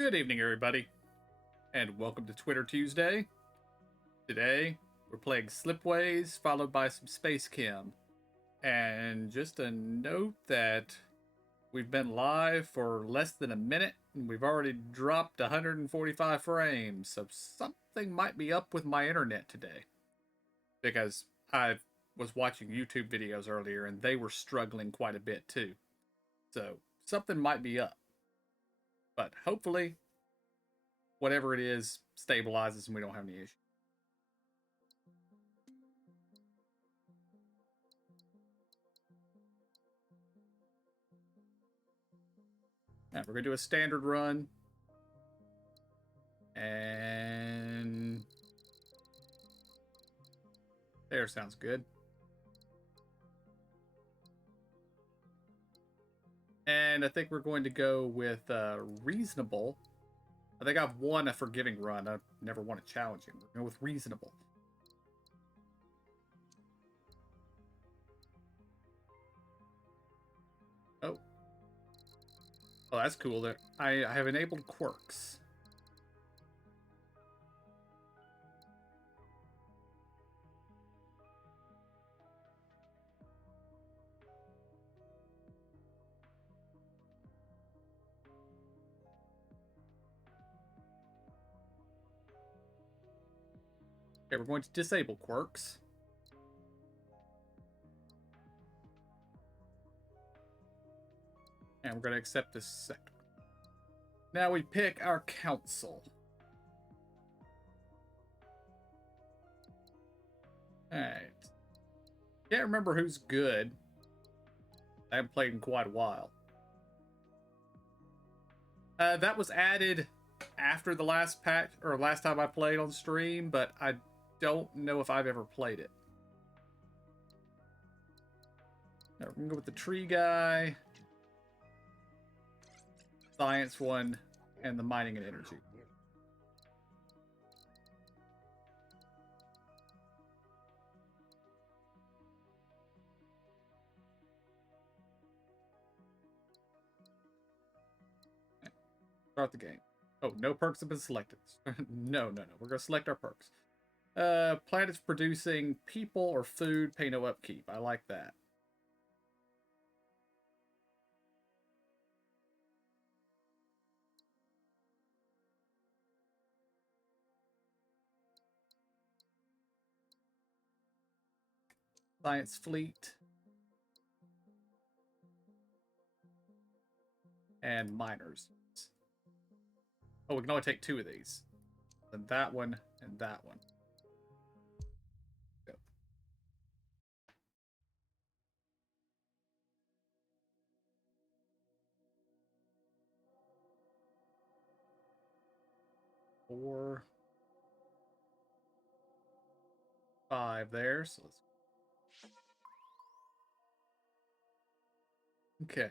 Good evening, everybody, and welcome to Twitter Tuesday. Today, we're playing Slipways, followed by some SpaceChem. And just a note that we've been live for less than a minute, and we've already dropped 145 frames, so something might be up with my internet today. Because I was watching YouTube videos earlier, and they were struggling quite a bit too. So, something might be up. But hopefully, whatever it is stabilizes and we don't have any issues. Now we're gonna do a standard run, and there sounds good. And I think we're going to go with reasonable. I think I've won a forgiving run. I've never won a challenging. We're going with reasonable. Oh. Oh, that's cool. That I have enabled quirks. Okay, we're going to disable quirks. And we're going to accept this sector. Now we pick our council. Alright. Can't remember who's good. I haven't played in quite a while. That was added after the last patch, or last time I played on stream, but I don't know if I've ever played it. Now we're gonna go with the tree guy, science one, and the mining and energy. Start the game. Oh, no perks have been selected. No. We're gonna select our perks. Planets producing people or food, pay no upkeep. I like that. Science fleet. And miners. Oh, we can only take two of these. Then that one and that one. Go. Four. Five there. So let's. Okay.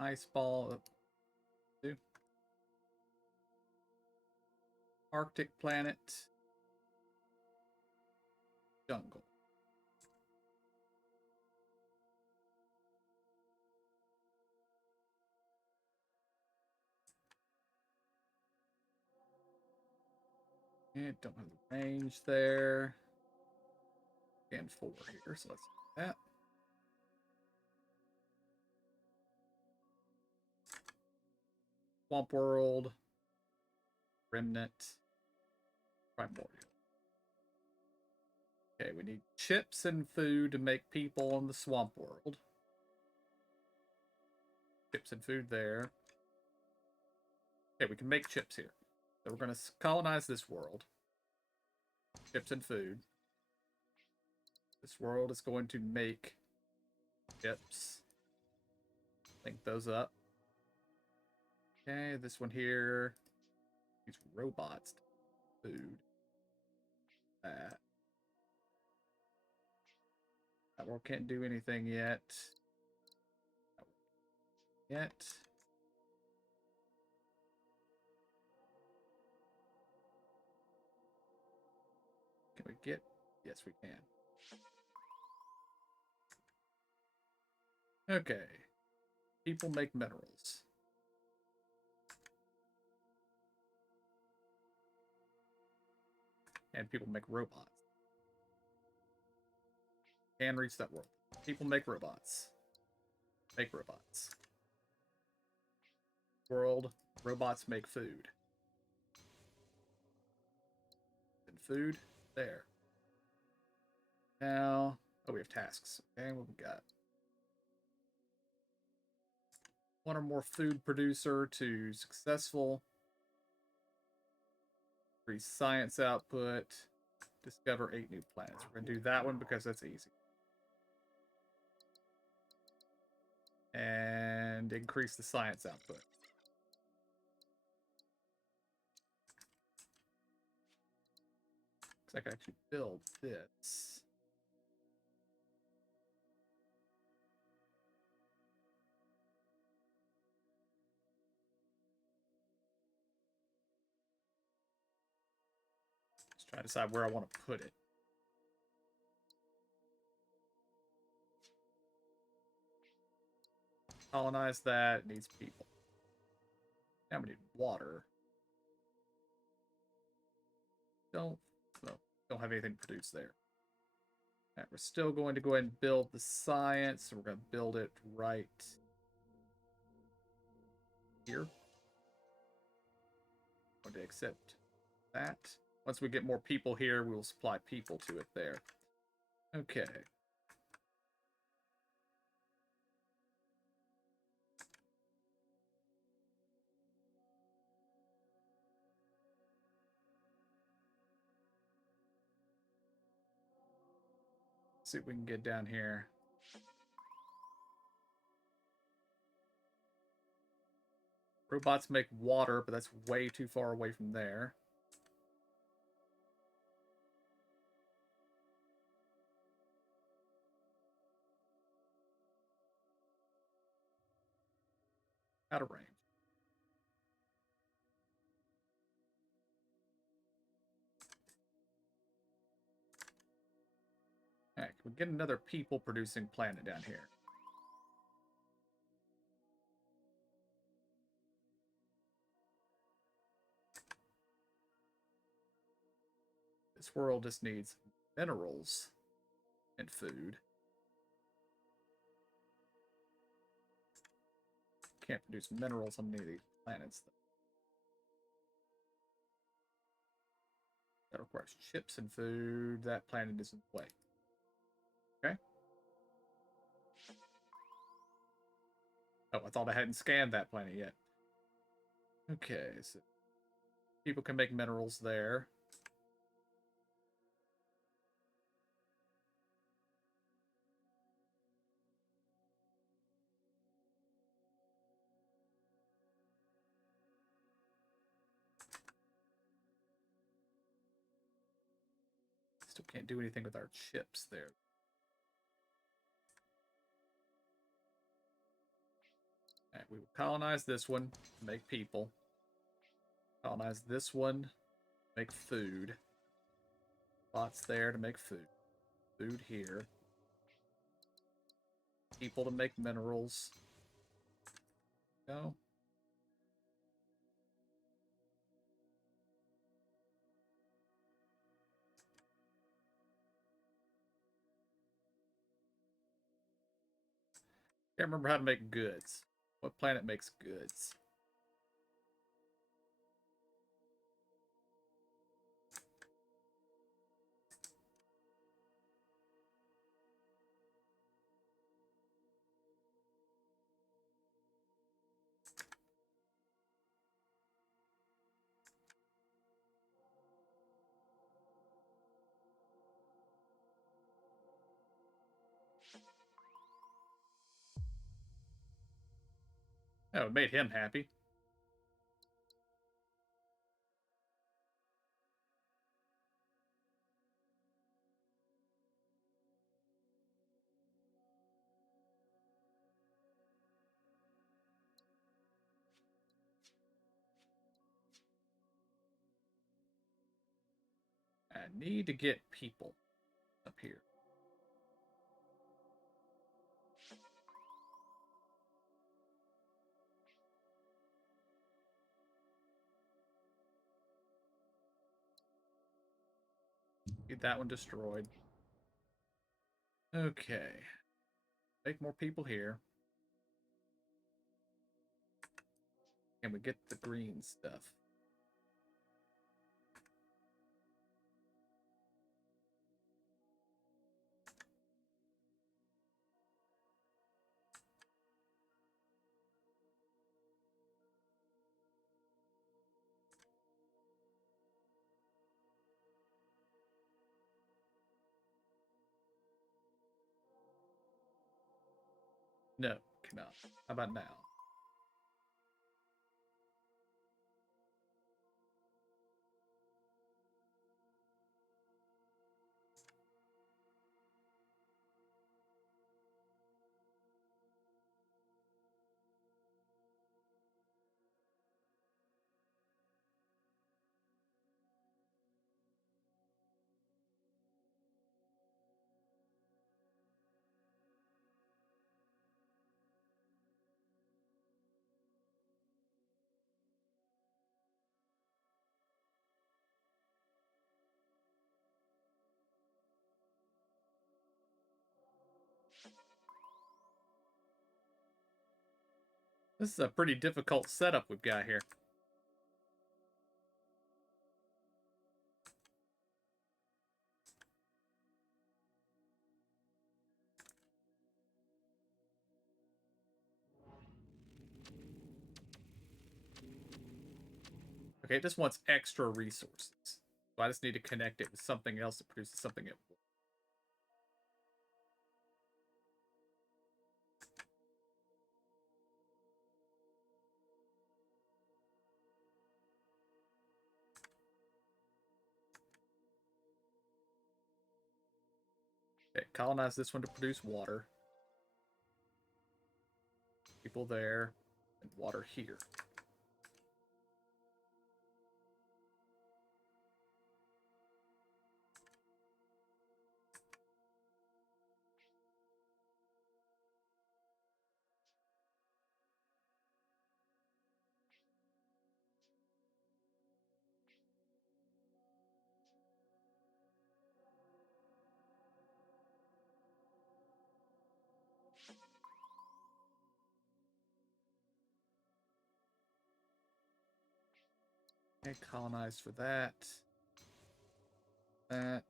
Ice ball. Two. Arctic planet. Jungle. And don't have the range there. And four here, so let's do that. Swamp World. Remnant. Primordial. Okay, we need chips and food to make people on the Swamp World. Chips and food there. Okay, we can make chips here. So we're going to colonize this world. Chips and food. This world is going to make chips. Link those up. Okay, this one here. These robots. Food. That. That world can't do anything yet. Yet. get? Yes, we can. Okay. People make minerals. And people make robots. Can reach that world. People make robots. Make robots. World, robots make food. And food, there. Now, oh, we have tasks. Okay, what we got? One or more food producer to successful. Increase science output. Discover 8 new planets. We're going to do that one because that's easy. And increase the science output. Because I can actually build this. Just trying to decide where I want to put it. Colonize that. It needs people. Now we need water. Don't have anything produced there. Right, we're still going to go ahead and build the science. So we're going to build it right here. I'm going to accept that. Once we get more people here, we will supply people to it there. Okay. Let's see if we can get down here. Robots make water, but that's way too far away from there. Out of range. Alright, can we get another people producing planet down here? This world just needs minerals and food. Can't produce minerals on any of these planets, though. That requires chips and food. That planet is in the way. Okay. Oh, I thought I hadn't scanned that planet yet. Okay, so people can make minerals there. Still can't do anything with our chips there. Alright, we will colonize this one, make people. Colonize this one, make food. Bots there to make food. Food here. People to make minerals. No. Can't remember how to make goods. What planet makes goods? Oh, it made him happy. I need to get people up here. Get that one destroyed. Okay. Make more people here. Can we get the green stuff? No, cannot. How about now? This is a pretty difficult setup we've got here. Okay, it just wants extra resources. So I just need to connect it with something else that produces something else. Okay, colonize this one to produce water. People there, and water here. Okay, colonize for that. That.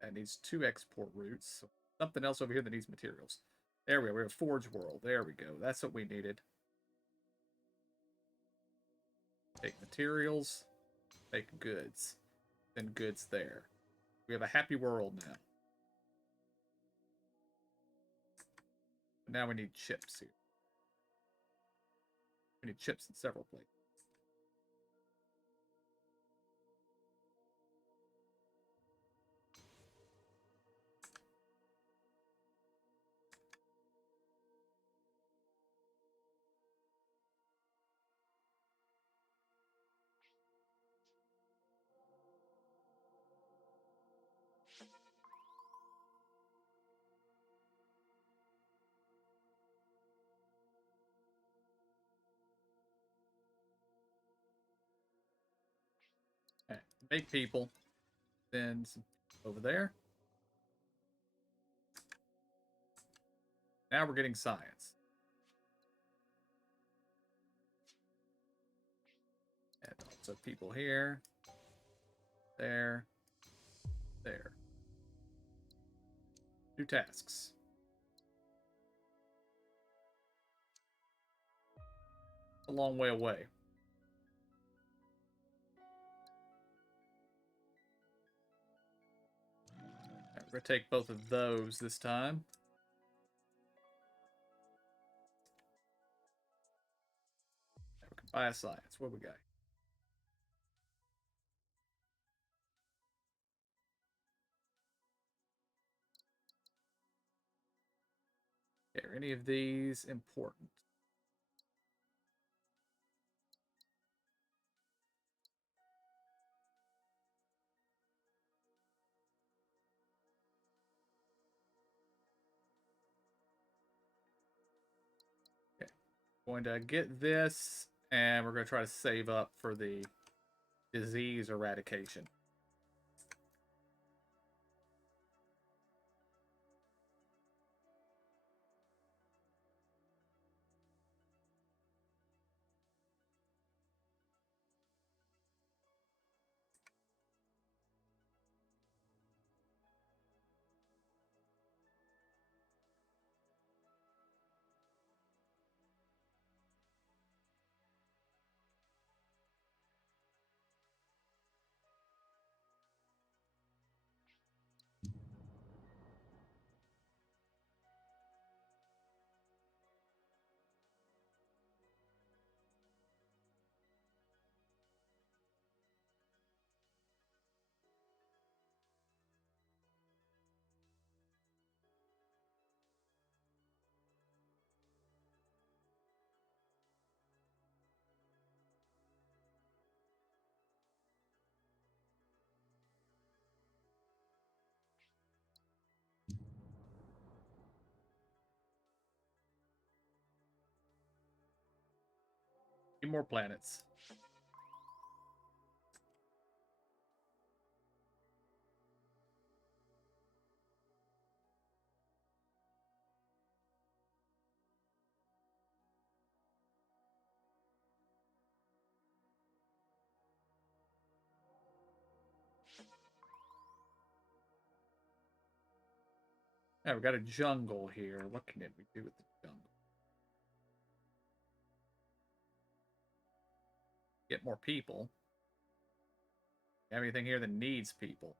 That needs 2 export routes. So something else over here that needs materials. There we go. We're a Forge World. There we go. That's what we needed. Take materials. Make goods. Then goods there. We have a happy world now. But now we need chips here. We need chips in several places. Okay. Make people. Then some over there. Now we're getting science. And also people here. There. There. New tasks. A long way away. Right, we're going to take both of those this time. Right, we can buy a science. What we got? Okay, are any of these important? Going to get this, and we're going to try to save up for the disease eradication. Few more planets. Now we've got a jungle here. What can we do with the jungle? Get more people. Have anything here that needs people?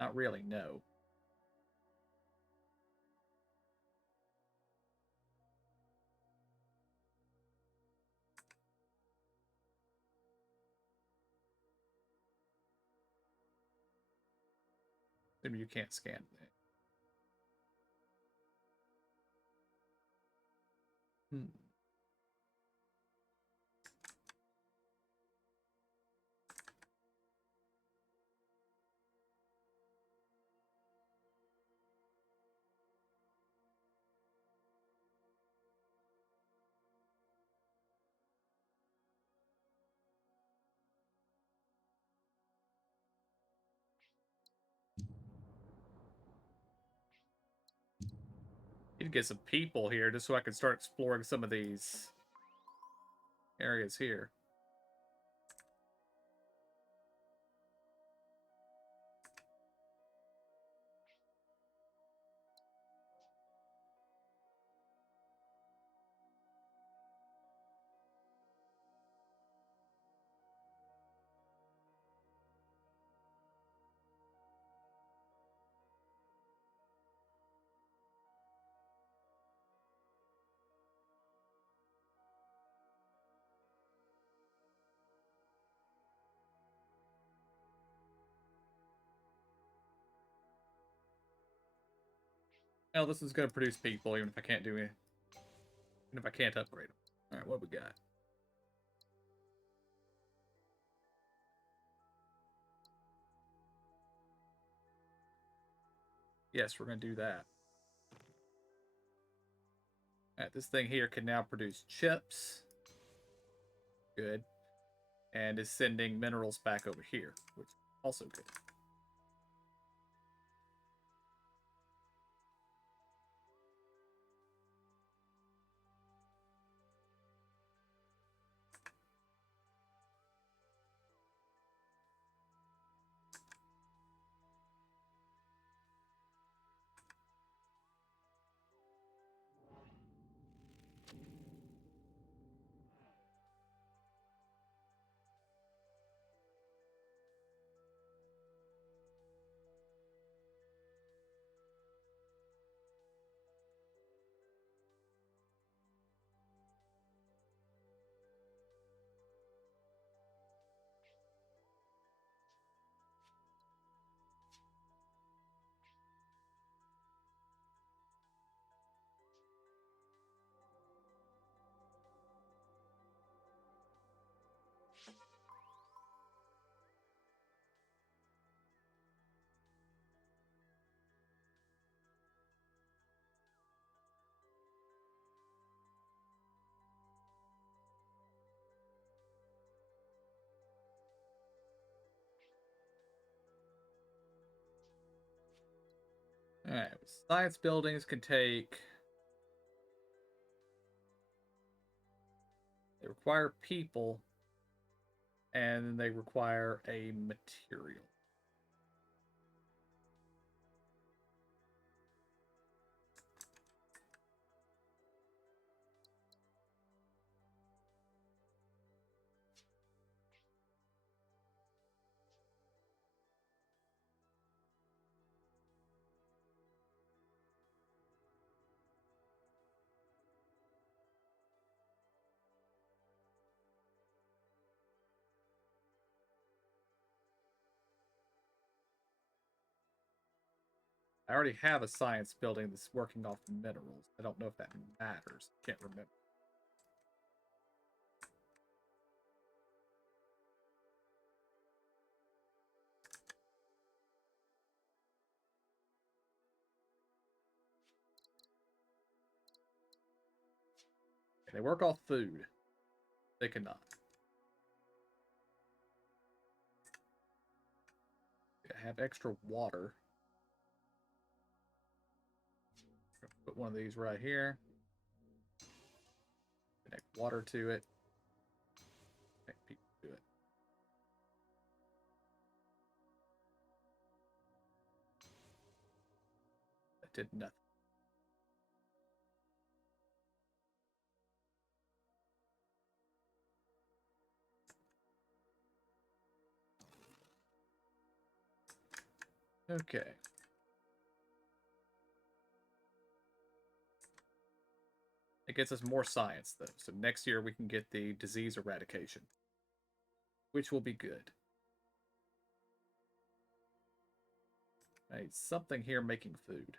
Not really, no. Maybe you can't scan that. Need to get some people here just so I can start exploring some of these areas here. Oh, this is going to produce people, even if I can't do it. Even if I can't upgrade them. All right, what we got? Yes, we're going to do that. All right, this thing here can now produce chips. Good. And is sending minerals back over here, which is also good. Alright, science buildings can take... They require people, and they require a material. I already have a science building that's working off minerals. I don't know if that matters. Can't remember. They work off food. They cannot. I have extra water. Put one of these right here. Connect water to it. Connect people to it. That did nothing. Okay. It gets us more science, though. So next year we can get the disease eradication, which will be good. I need something here making food.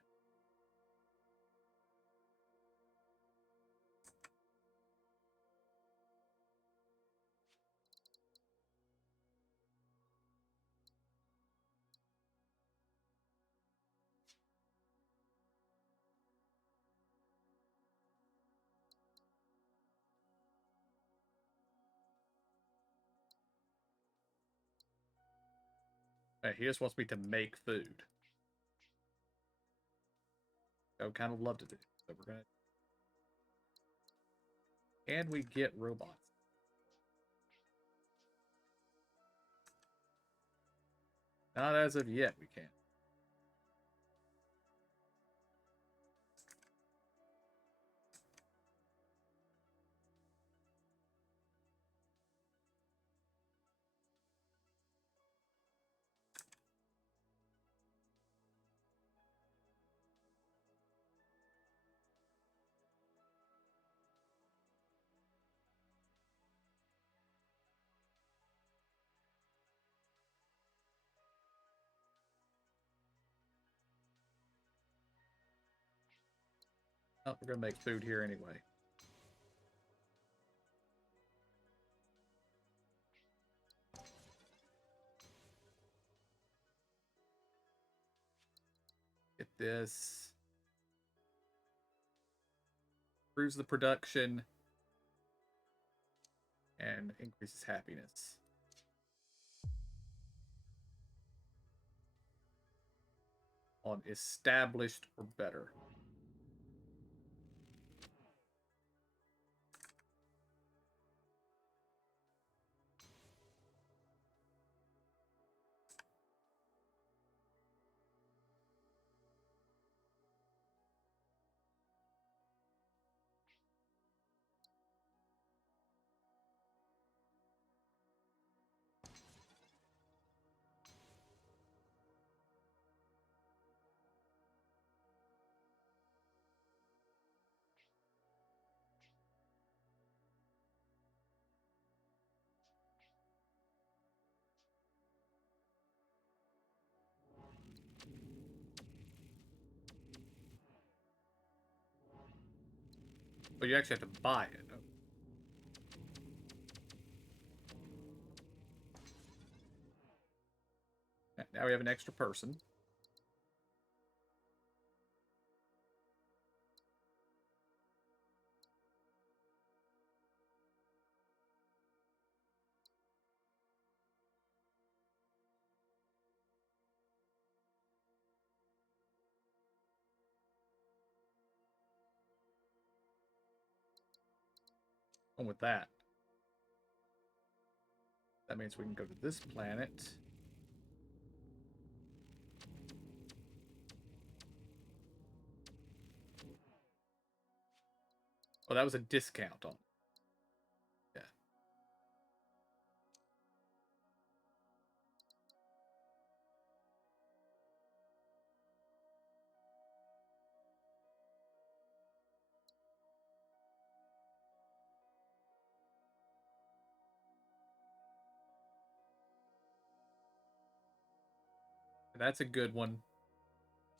He just wants me to make food. I would kind of love to do. So we're gonna. And we get robots. Not as of yet, we can't. Oh, we're gonna make food here anyway. Get this. Improves the production. And increases happiness. On established or better. But you actually have to buy it. Now we have an extra person. On with that. That means we can go to this planet. Oh, that was a discount on. Yeah. That's a good one.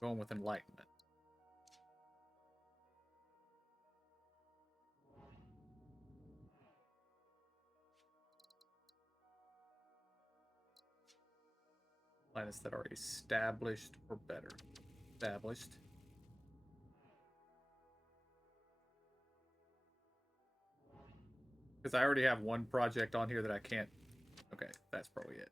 Going with enlightenment. Planets that are established or better. Established. Because I already have one project on here that I can't. Okay, that's probably it.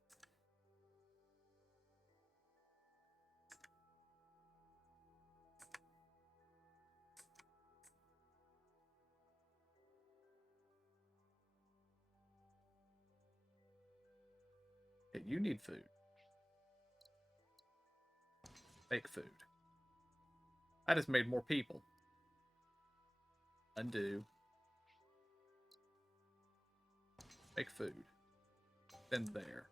Okay, you need food. Make food. I just made more people. Undo. Make food. Then there.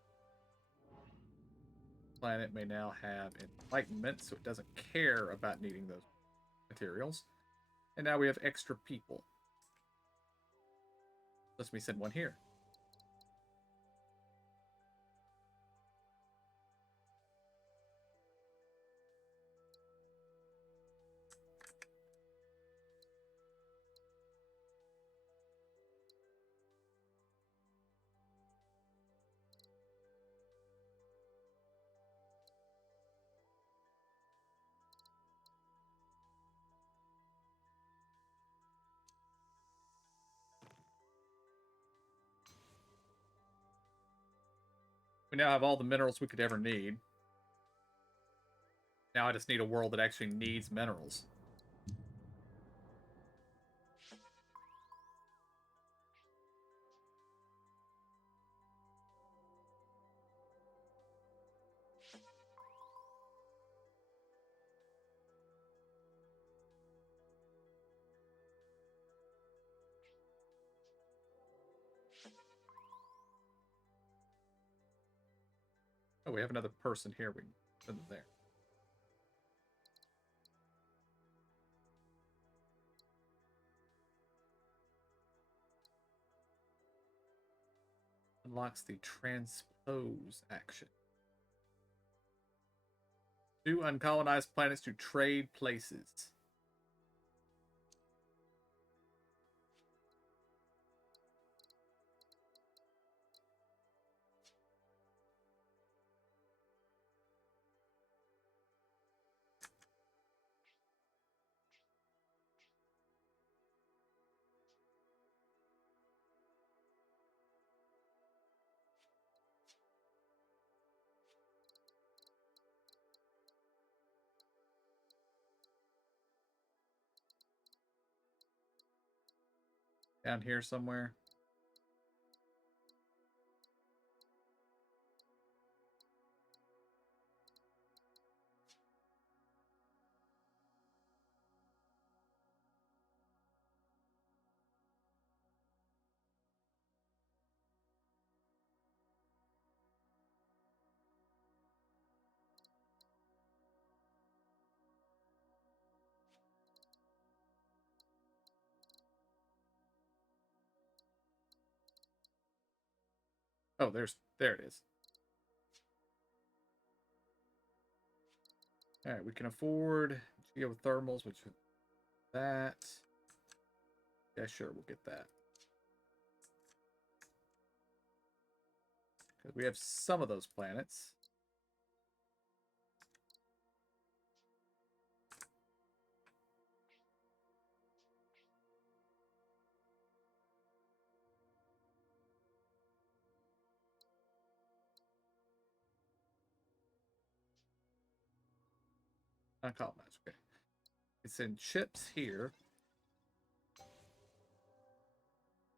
Planet may now have enlightenment, so it doesn't care about needing those materials. And now we have extra people. Let me send one here. We now have all the minerals we could ever need. Now I just need a world that actually needs minerals. Oh, we have another person here. We can send them there. Unlocks the transpose action. 2 uncolonized planets to trade places. Down here somewhere. Oh, there it is. All right, we can afford geothermals, which that. Yeah, sure, we'll get that. Because we have some of those planets. Uncolonized, okay. It's in chips here.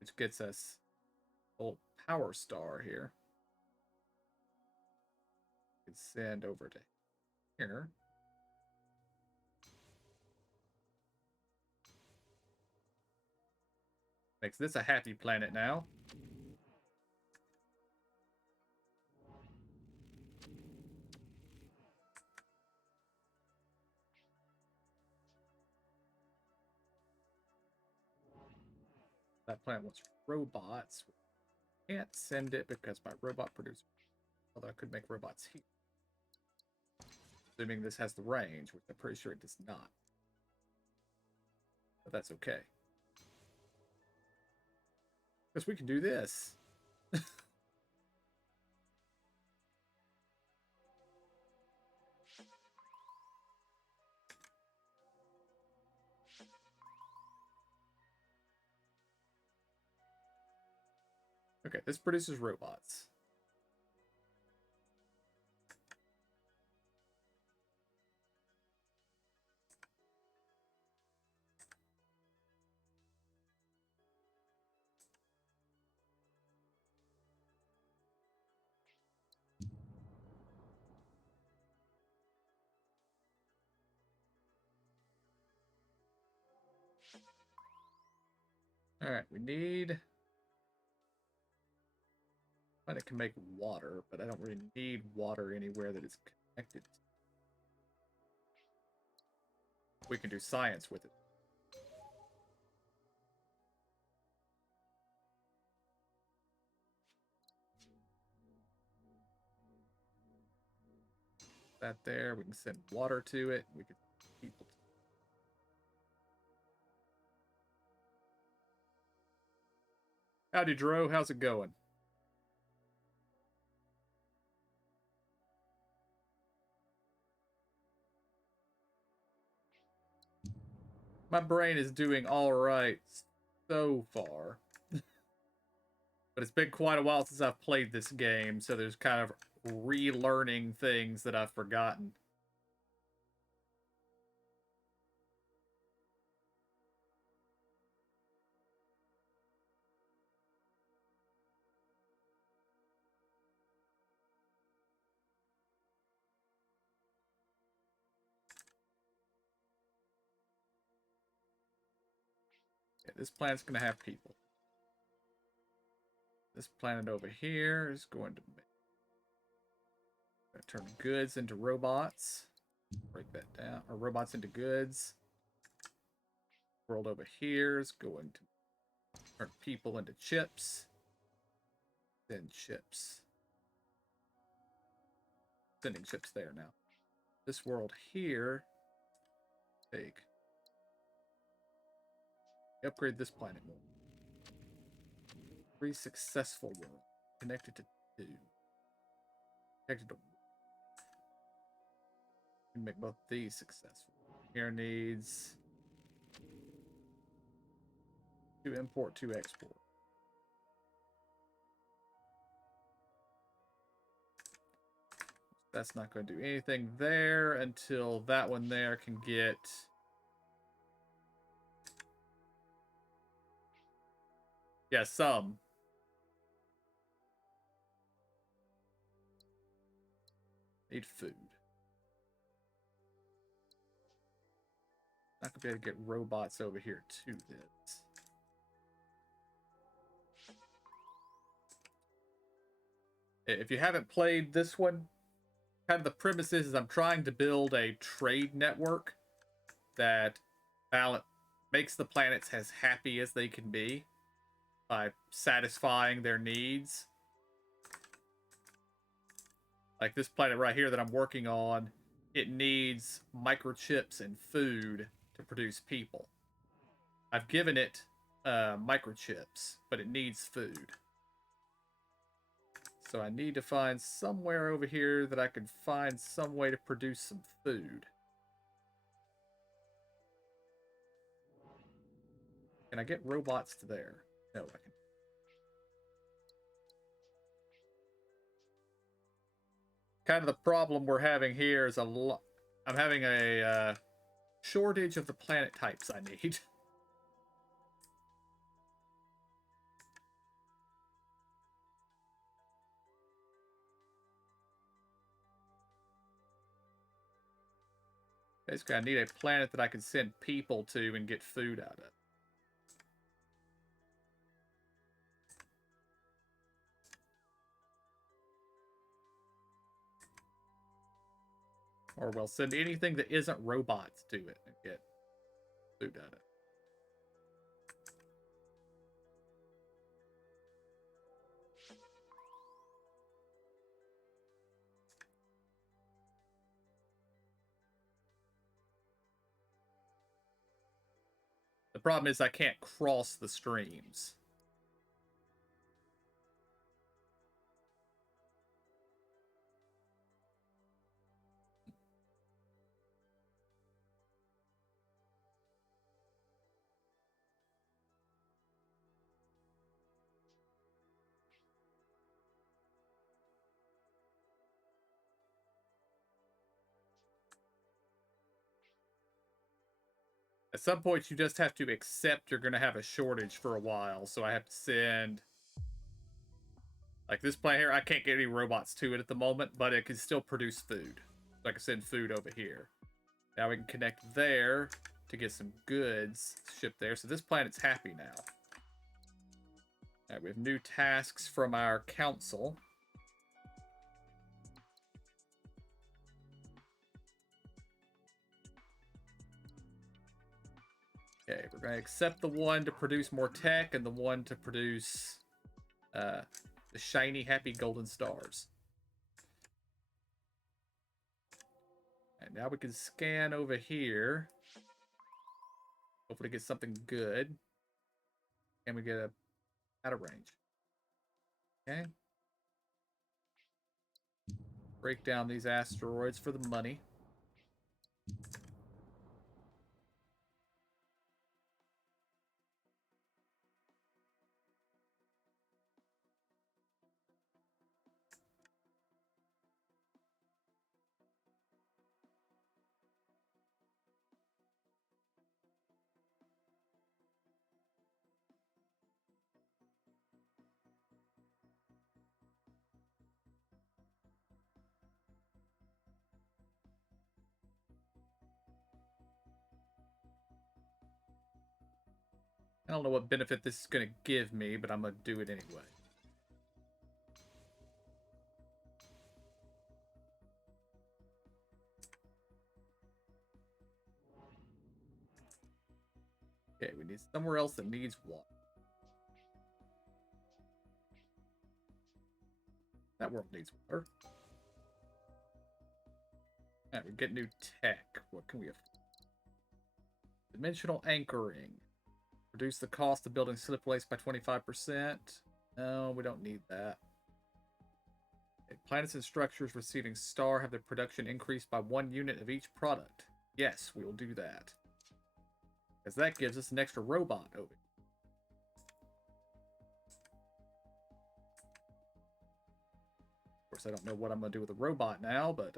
which gets us a little power star here. We can send over to here. Makes this a happy planet now. That planet wants robots. Can't send it because my robot producer. Although I could make robots here. Assuming this has the range, which I'm pretty sure it does not. But that's okay. Because we can do this. Okay, this produces robots. All right, we need one that can make water, but I don't really need water anywhere that is connected. We can do science with it. That there, we can send water to it. We can people. Howdy, Dro. How's it going? My brain is doing all right so far. But it's been quite a while since I've played this game, so there's kind of relearning things that I've forgotten. Yeah, this planet's going to have people. This planet over here is going to turn goods into robots. Break that down. Or robots into goods. World over here is going to turn people into chips. Then chips. Sending chips there now. This world here. Take. Upgrade this planet more. 3 successful world. Connected to 2. Connected to. We can make both these successful. Here needs 2 import, 2 export. That's not going to do anything there until that one there can get. Yeah, some. Need food. Not gonna be able to get robots over here to this. If you haven't played this one, kind of the premise is I'm trying to build a trade network that makes the planets as happy as they can be by satisfying their needs. Like this planet right here that I'm working on, it needs microchips and food to produce people. I've given it microchips, but it needs food. So I need to find somewhere over here that I can find some way to produce some food. Can I get robots to there? No, I can. Kind of the problem we're having here is I'm having a shortage of the planet types I need. Basically, I need a planet that I can send people to and get food out of. Or, well, send anything that isn't robots to it and get food out of it. The problem is I can't cross the streams. At some point, you just have to accept you're going to have a shortage for a while. So I have to send... Like this planet here, I can't get any robots to it at the moment, but it can still produce food. So I can send food over here. Now we can connect there to get some goods shipped there. So this planet's happy now. All right, we have new tasks from our council. Okay, we're going to accept the one to produce more tech and the one to produce the shiny, happy golden stars. And now we can scan over here. Hopefully get something good. And we get a out of range. Okay. Break down these asteroids for the money. I don't know what benefit this is going to give me, but I'm going to do it anyway. Okay, we need somewhere else that needs water. That world needs water. Alright, we get new tech. What can we afford? Dimensional anchoring. Reduce the cost of building slipways by 25%. No, we don't need that. Okay, planets and structures receiving star have their production increased by 1 unit of each product. Yes, we will do that. Because that gives us an extra robot over. Of course, I don't know what I'm going to do with a robot now, but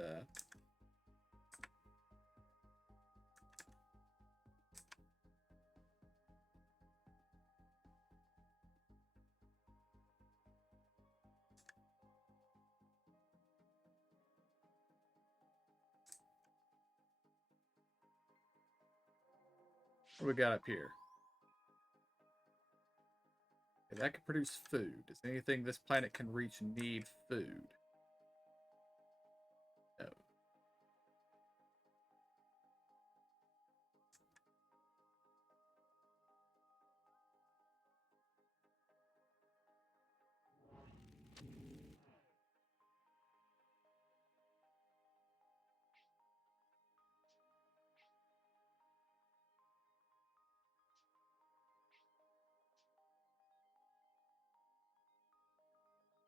what do we got up here? Okay, that can produce food. Does anything this planet can reach need food? No.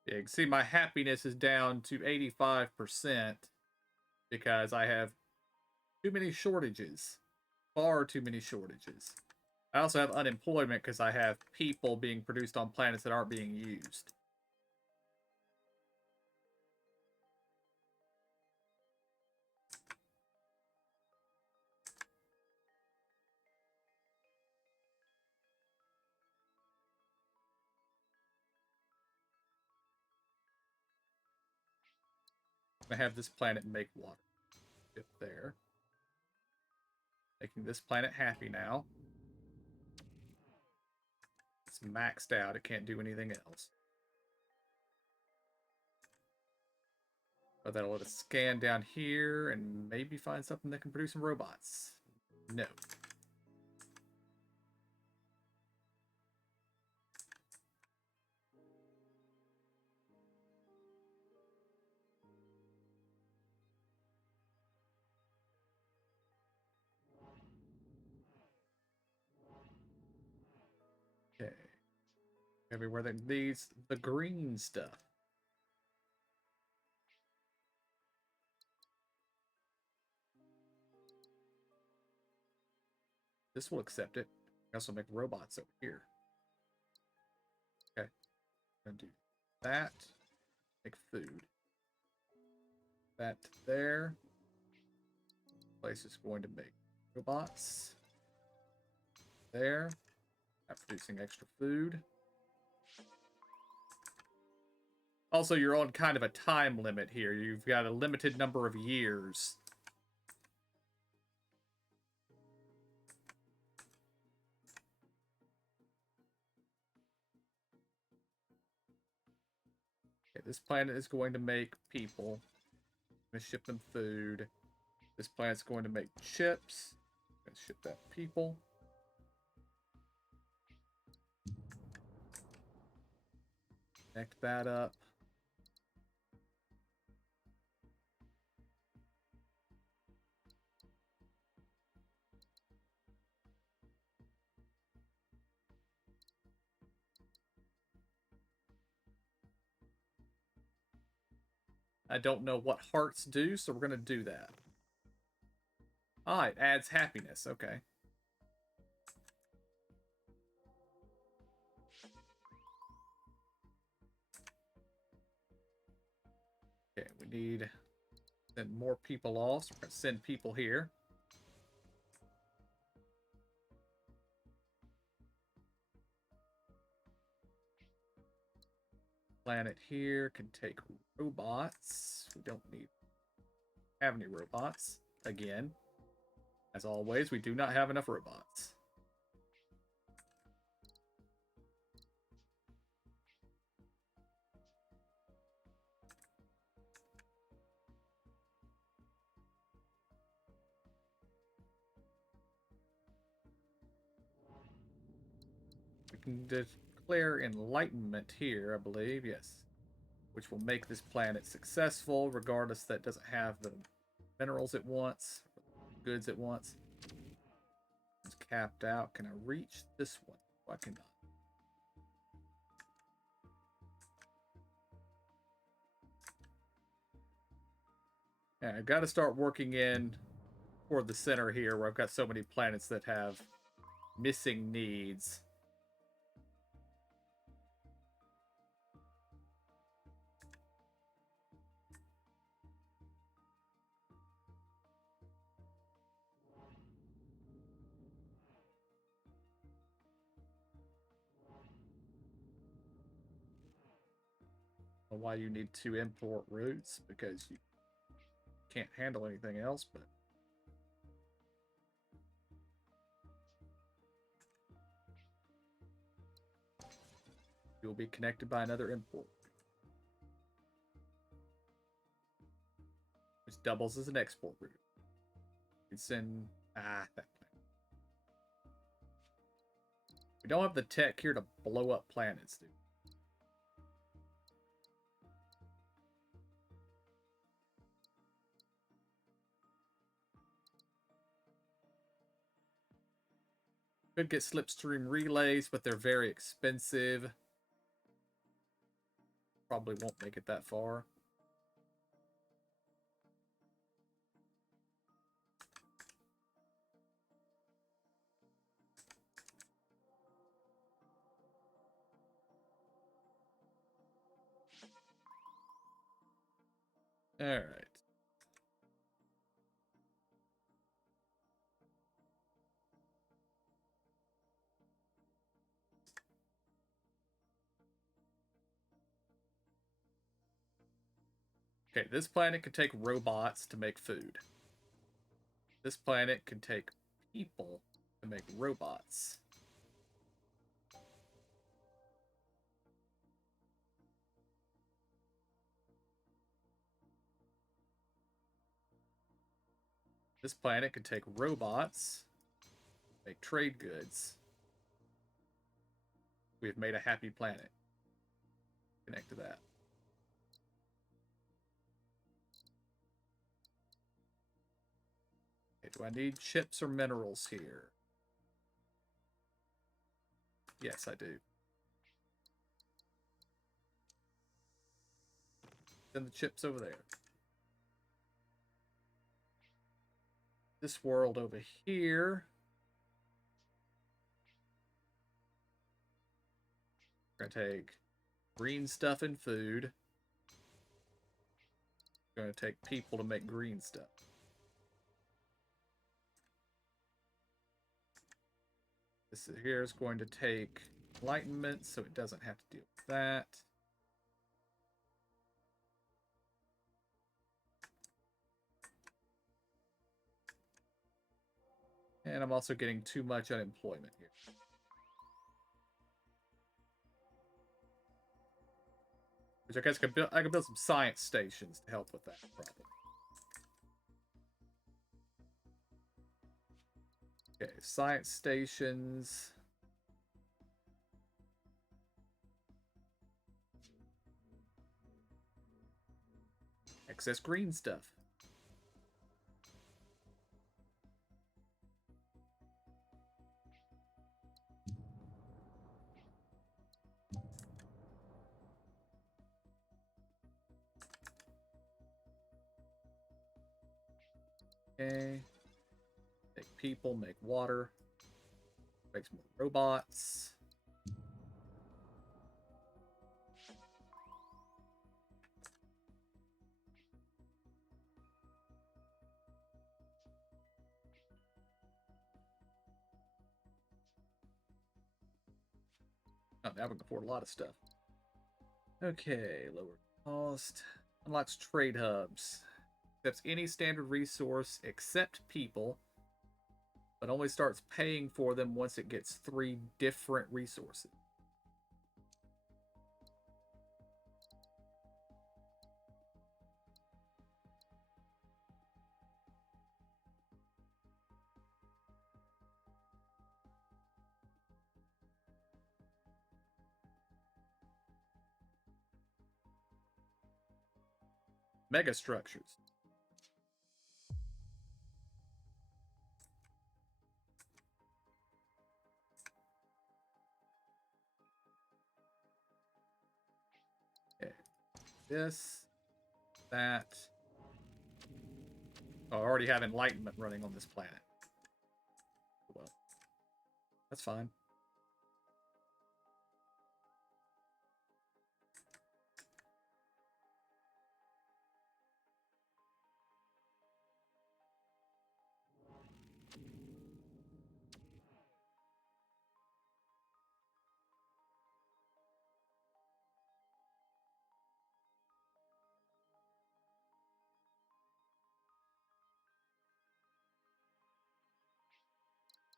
Yeah, you can see my happiness is down to 85% because I have too many shortages. Far too many shortages. I also have unemployment because I have people being produced on planets that aren't being used. I have this planet make water. Get there. Making this planet happy now. It's maxed out. It can't do anything else. But that'll let us scan down here and maybe find something that can produce some robots. No. Okay. Everywhere that needs the green stuff. This will accept it. I also make robots over here. Okay. I'm gonna do that. Make food. That there. Place is going to make robots. There. Not producing extra food. Also, you're on kind of a time limit here. You've got a limited number of years. Okay, this planet is going to make people. I'm going to ship them food. This planet's going to make chips. I'm going to ship that people. Connect that up. I don't know what hearts do, so we're going to do that. Ah, it adds happiness. Okay. Okay, we need to send more people off, so we're going to send people here. Planet here can take robots. We don't have any robots. Again, as always, we do not have enough robots. We can declare enlightenment here, I believe, yes. Which will make this planet successful, regardless that it doesn't have the minerals it wants, goods it wants. It's capped out. Can I reach this one? Oh, I cannot. Yeah, I've got to start working in toward the center here, where I've got so many planets that have missing needs. Why you need 2 import routes, because you can't handle anything else, but you'll be connected by another import, which doubles as an export route. You can send that planet. We don't have the tech here to blow up planets, dude. Could get slipstream relays, but they're very expensive. Probably won't make it that far. All right. Okay, this planet can take robots to make food. This planet can take people to make robots. This planet could take robots, make trade goods. We have made a happy planet. Connect to that. Okay, do I need chips or minerals here? Yes, I do. Send the chips over there. This world over here. We're gonna take green stuff and food. We're gonna take people to make green stuff. This here is going to take enlightenment, so it doesn't have to deal with that. And I'm also getting too much unemployment here. Which I guess I could build some science stations to help with that problem. Okay, science stations. Excess green stuff. Okay. Make people, make water. Make some more robots. Oh, now we can afford a lot of stuff. Okay, lower cost. Unlocks trade hubs. Accepts any standard resource except people, but only starts paying for them once it gets 3 different resources. Mega structures. Okay. This, that. Oh, I already have enlightenment running on this planet. Well, that's fine.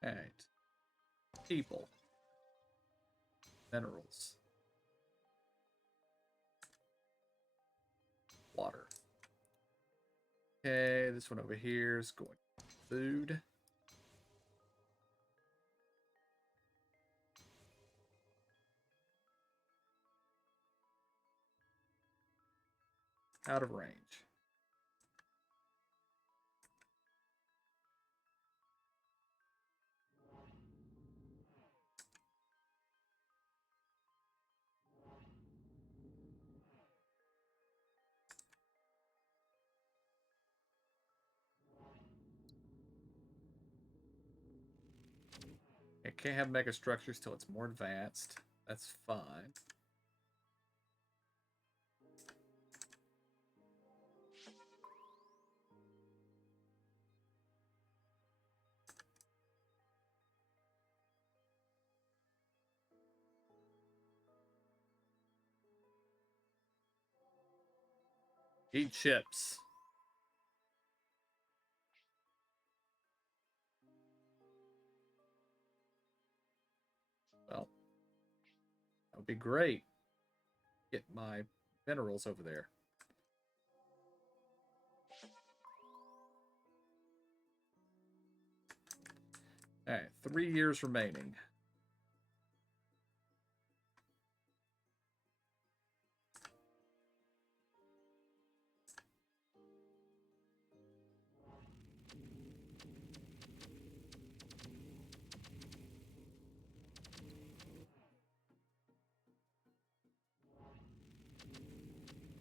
Alright. People. Minerals. Water. Okay, this one over here is going to food. Out of range. It can't have mega structures till it's more advanced. That's fine. Eat chips. would be great. Get my minerals over there. Alright, 3 years remaining.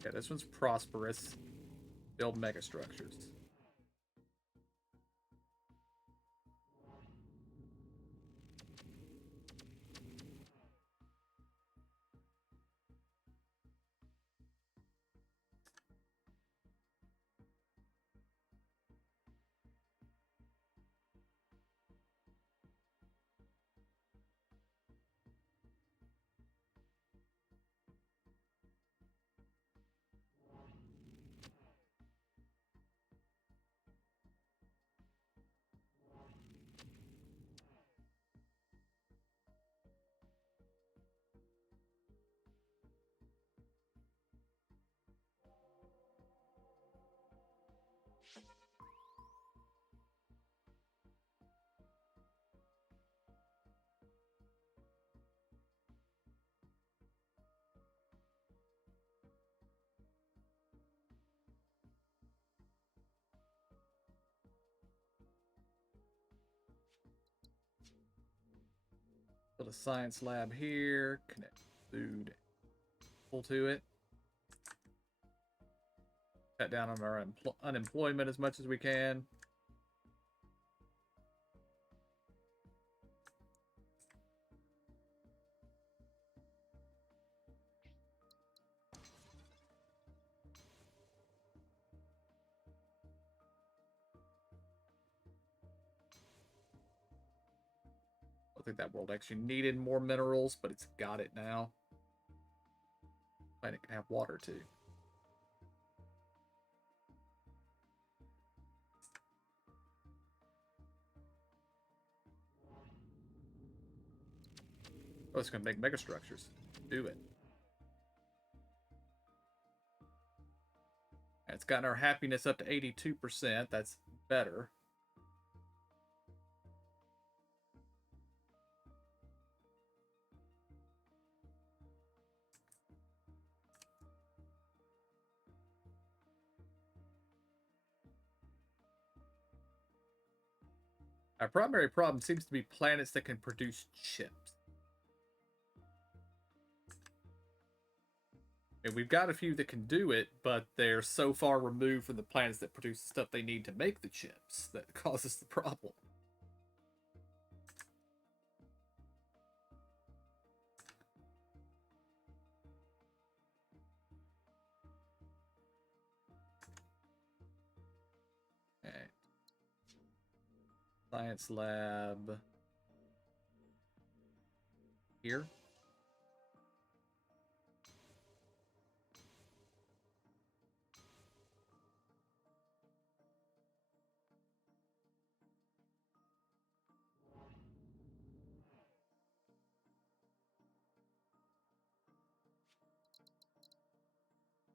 Yeah, this one's prosperous. Build megastructures. Build a science lab here. Connect food pull to it. Cut down on our unemployment as much as we can. I think that world actually needed more minerals, but it's got it now. Planet can have water too. Oh, it's gonna make megastructures. Do it. It's gotten our happiness up to 82%. That's better. Our primary problem seems to be planets that can produce chips. And we've got a few that can do it, but they're so far removed from the planets that produce the stuff they need to make the chips that causes the problem. Okay. Science lab here.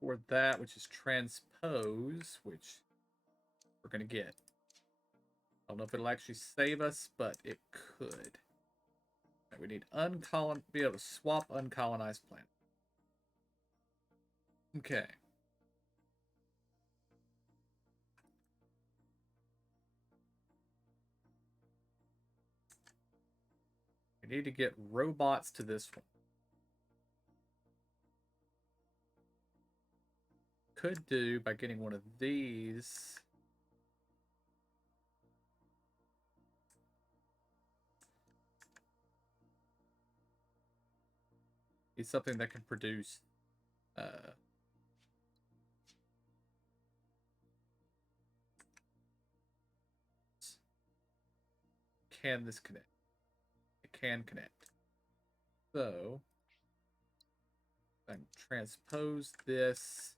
For that, which is transpose, which we're going to get. I don't know if it'll actually save us, but it could. Right, we need be able to swap uncolonized planet. Okay. We need to get robots to this one. Could do by getting one of these. It's something that can produce can this connect? It can connect. So I can transpose this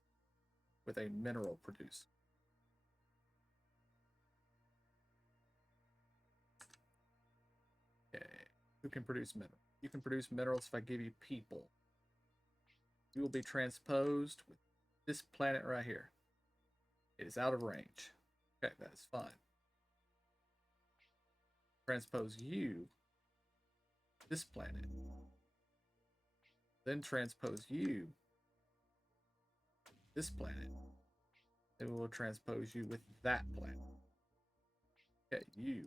with a mineral producer. Okay. Who can produce minerals? You can produce minerals if I give you people. You will be transposed with this planet right here. It is out of range. Okay, that is fine. Transpose you this planet. Then transpose you this planet. Then we will transpose you with that planet. Okay, you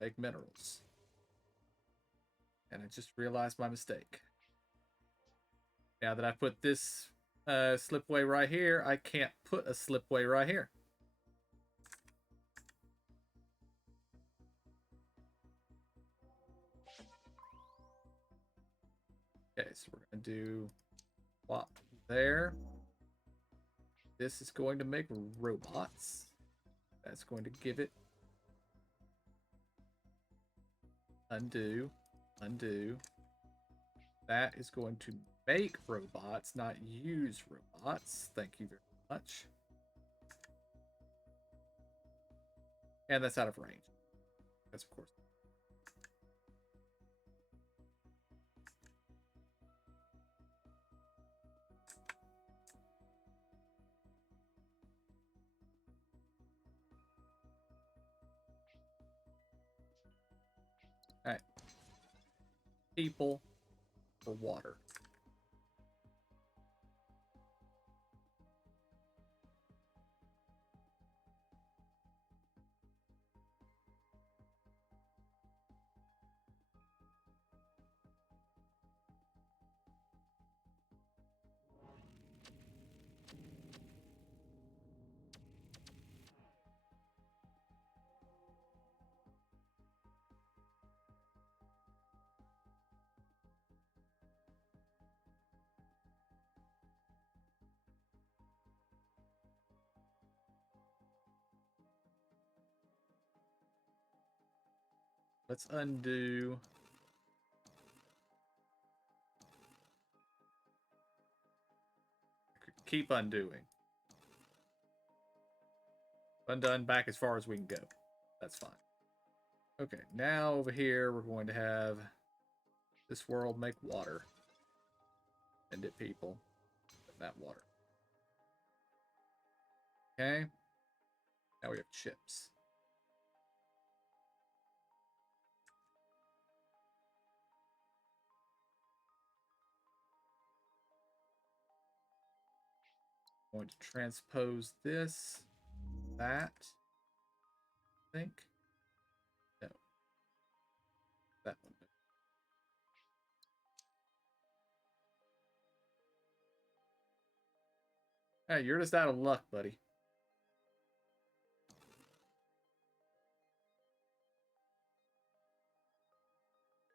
make minerals. And I just realized my mistake. Now that I put this slipway right here, I can't put a slipway right here. Okay, so we're going to do plop there. This is going to make robots. That's going to give it undo, undo. That is going to make robots, not use robots. Thank you very much. And that's out of range. That's of course. All right. People for water. Let's undo. Keep undoing. Undone back as far as we can go. That's fine. Okay, now over here we're going to have this world make water. Send it, people. That water. Okay. Now we have chips. I'm going to transpose this, that, I think. No. That one. Hey, you're just out of luck, buddy.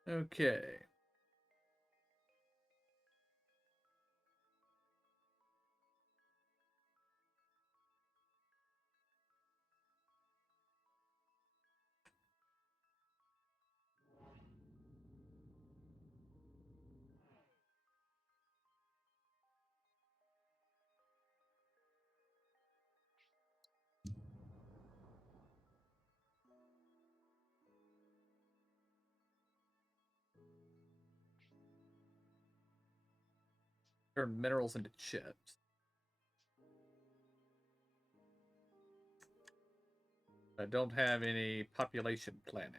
Okay. Turn minerals into chips. I don't have any population planets.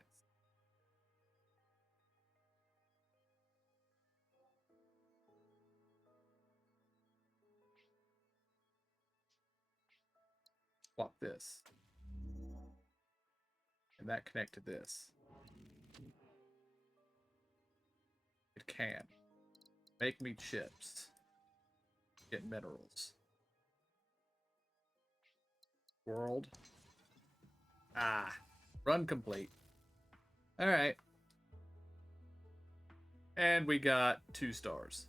Swap this. And that connect to this. It can. Make me chips. Get minerals. World. Ah. Run complete. Alright. And we got 2 stars.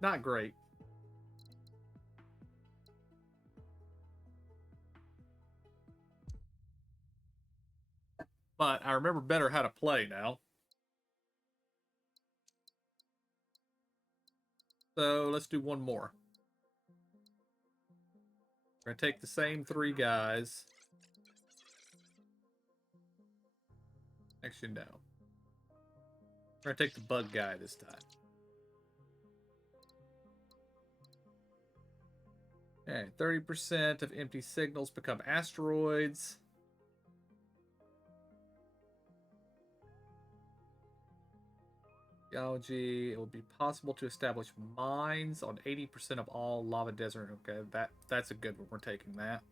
Not great. But I remember better how to play now. So let's do one more. We're going to take the same 3 guys. Actually, no. We're gonna take the bug guy this time. Okay, 30% of empty signals become asteroids. Geology, it will be possible to establish mines on 80% of all lava desert. Okay, that's a good one. We're taking that.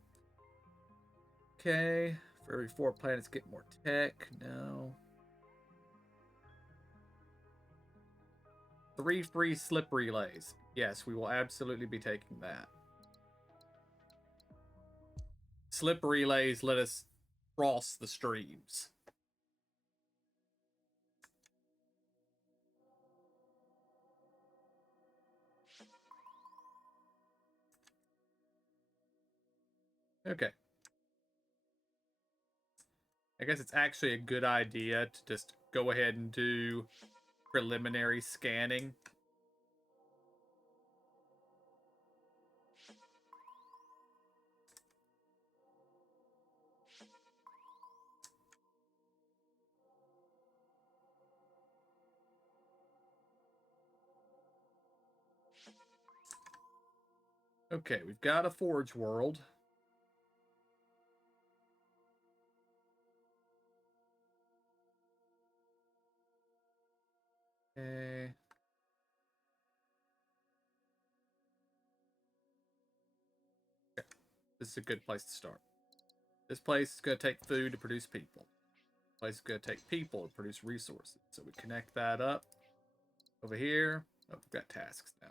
Okay, for every 4 planets get more tech. No. 3 free slip relays. Yes, we will absolutely be taking that. Slip relays let us cross the streams. Okay. I guess it's actually a good idea to just go ahead and do preliminary scanning. Okay, we've got a forge world. Okay. This is a good place to start. This place is going to take food to produce people. This place is going to take people to produce resources. So we connect that up over here. Oh, we've got tasks now.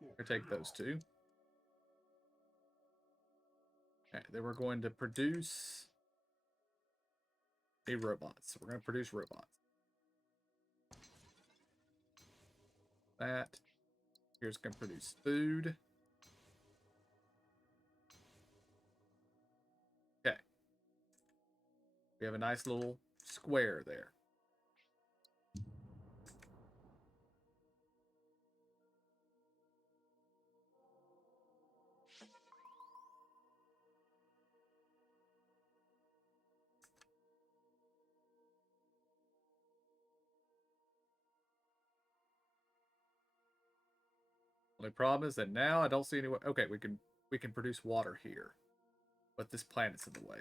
We'll take those two. Okay, then we're going to produce a robot. So we're going to produce robots. That. Here's going to produce food. Okay. We have a nice little square there. Only problem is that now I don't see any way. Okay, we can produce water here, but this planet's in the way.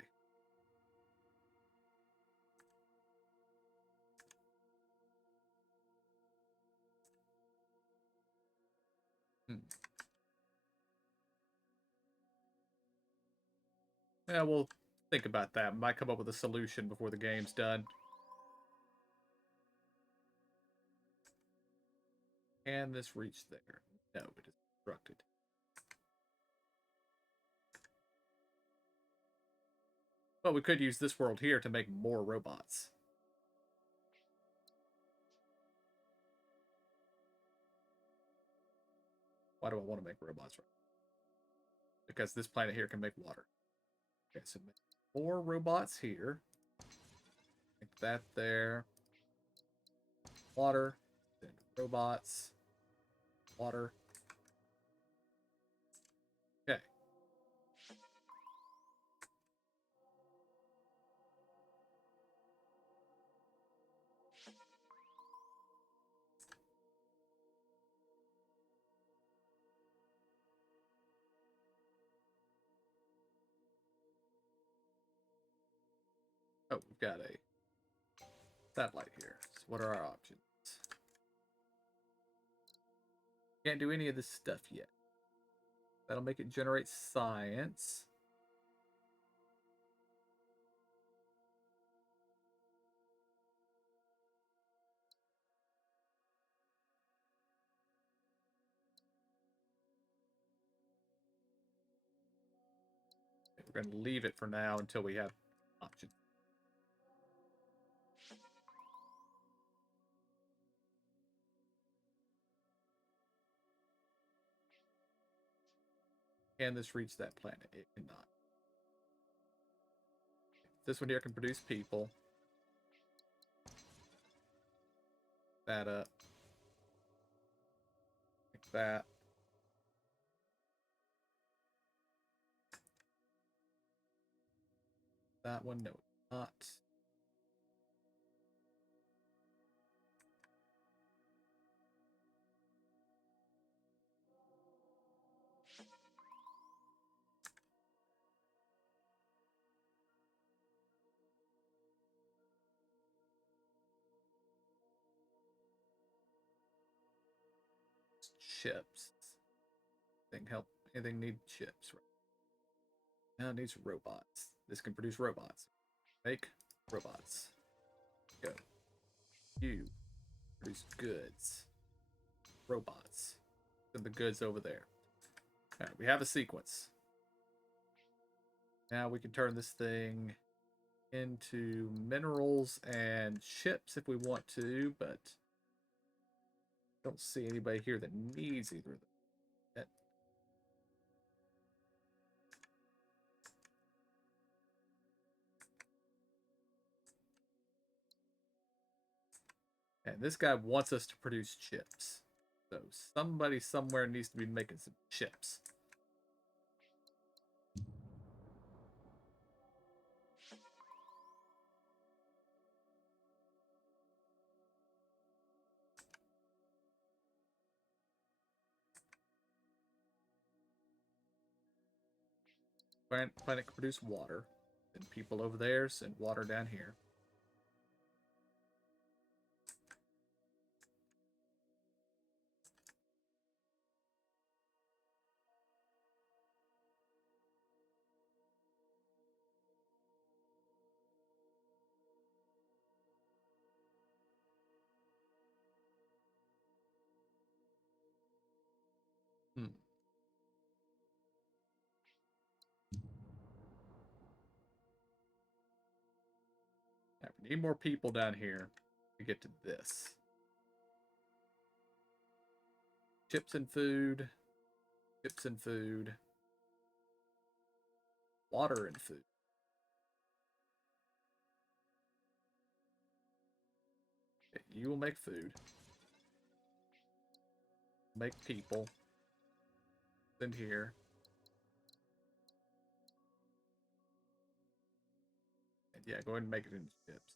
Yeah, we'll think about that. Might come up with a solution before the game's done. Can this reach there? No, it is obstructed. But we could use this world here to make more robots. Why do I want to make robots? Because this planet here can make water. Okay, so make more robots here. Make that there. Water. Then robots. Water. Okay. Oh, we've got a satellite here. So what are our options? Can't do any of this stuff yet. That'll make it generate science. We're going to leave it for now until we have options. Can this reach that planet? It cannot. This one here can produce people. That up. Like that. that one? No, it's not. Chips. Anything need chips, right? Now it needs robots. This can produce robots. Make robots. Go. You produce goods. Robots. Send the goods over there. Alright, we have a sequence. Now we can turn this thing into minerals and chips if we want to, but I don't see anybody here that needs either of them. And this guy wants us to produce chips. So somebody somewhere needs to be making some chips. Planet can produce water. Send people over there, send water down here. Now, we need more people down here to get to this. Chips and food. Chips and food. Water and food. Okay, you will make food. Make people. Send here. And yeah, go ahead and make it into chips.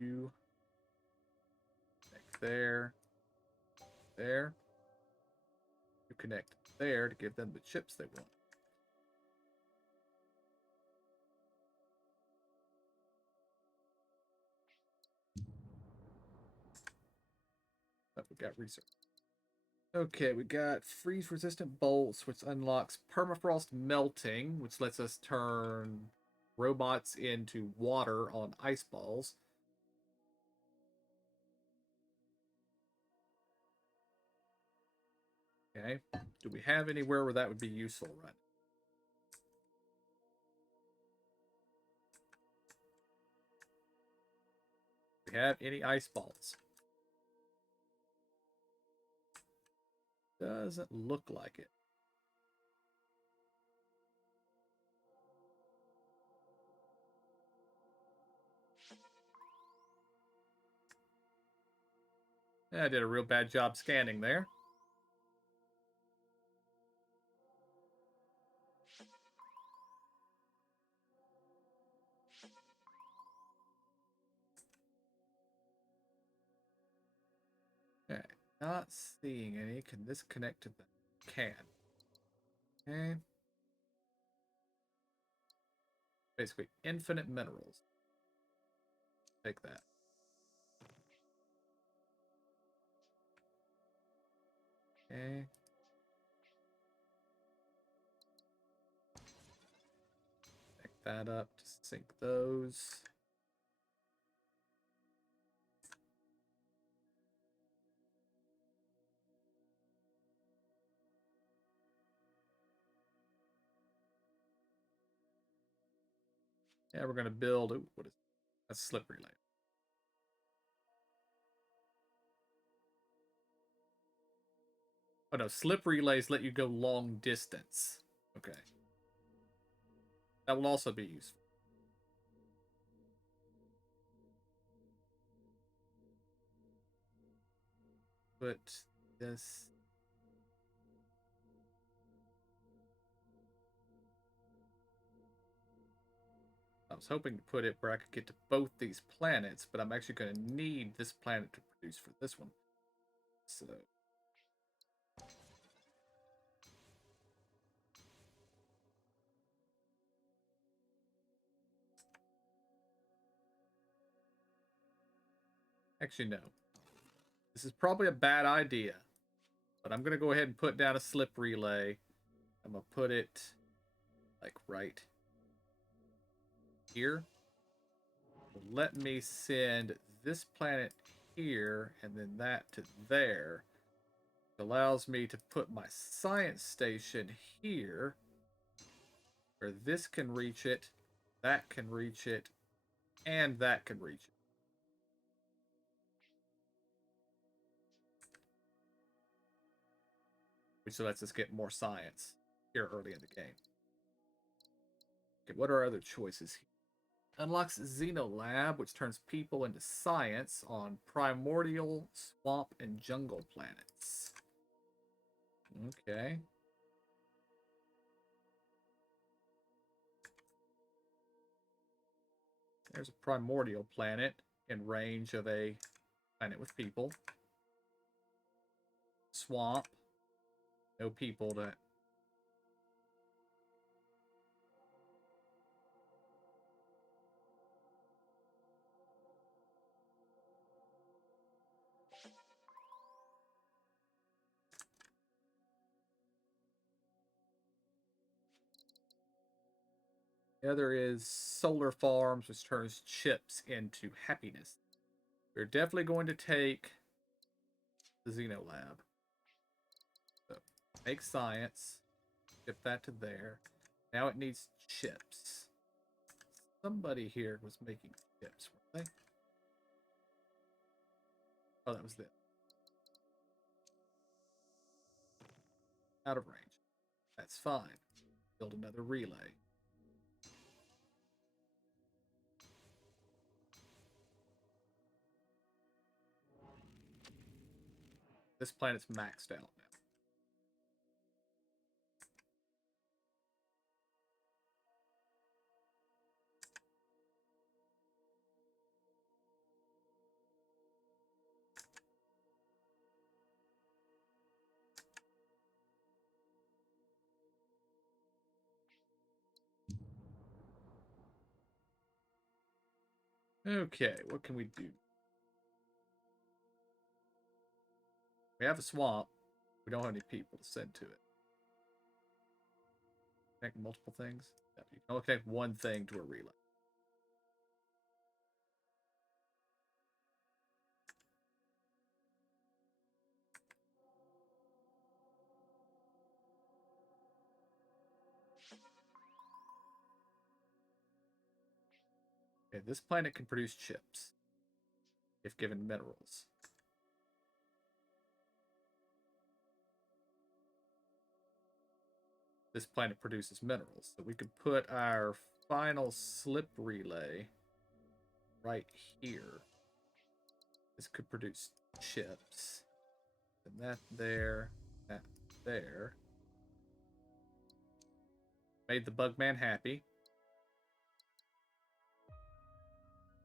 You connect there. There. You connect there to give them the chips they want. But we got research. Okay, we got freeze-resistant bolts, which unlocks permafrost melting, which lets us turn robots into water on ice balls. Okay, do we have anywhere where that would be useful right now? Do we have any ice balls? Doesn't look like it. I did a real bad job scanning there. Okay, not seeing any. Can this connect to the can? Okay. Basically, infinite minerals. Take that. Okay. Pick that up to sync those. Yeah, we're gonna build. Ooh, what is a slip relay? Oh no, slip relays let you go long distance. Okay. That will also be useful. Put this. was hoping to put it where I could get to both these planets, but I'm actually going to need this planet to produce for this one. So... Actually, no. This is probably a bad idea, but I'm going to go ahead and put down a slip relay. I'm going to put it like right here. Let me send this planet here and then that to there. It allows me to put my science station here where this can reach it, that can reach it, and that can reach it. Which lets us get more science here early in the game. Okay, what are our other choices here? Unlocks Xenolab, which turns people into science on primordial, swamp, and jungle planets. Okay. There's a primordial planet in range of a planet with people. Swamp. No people to... The other is solar farms, which turns chips into happiness. We're definitely going to take the Xenolab. So, make science. Ship that to there. Now it needs chips. Somebody here was making chips, weren't they? Oh, that was them. Out of range. That's fine. Build another relay. This planet's maxed out now. Okay, what can we do? We have a swamp. We don't have any people to send to it. Connect multiple things? No, you can only connect one thing to a relay. Okay, this planet can produce chips if given minerals. This planet produces minerals, so we could put our final slip relay right here. This could produce chips. And that there, that there. Made the Bugman happy.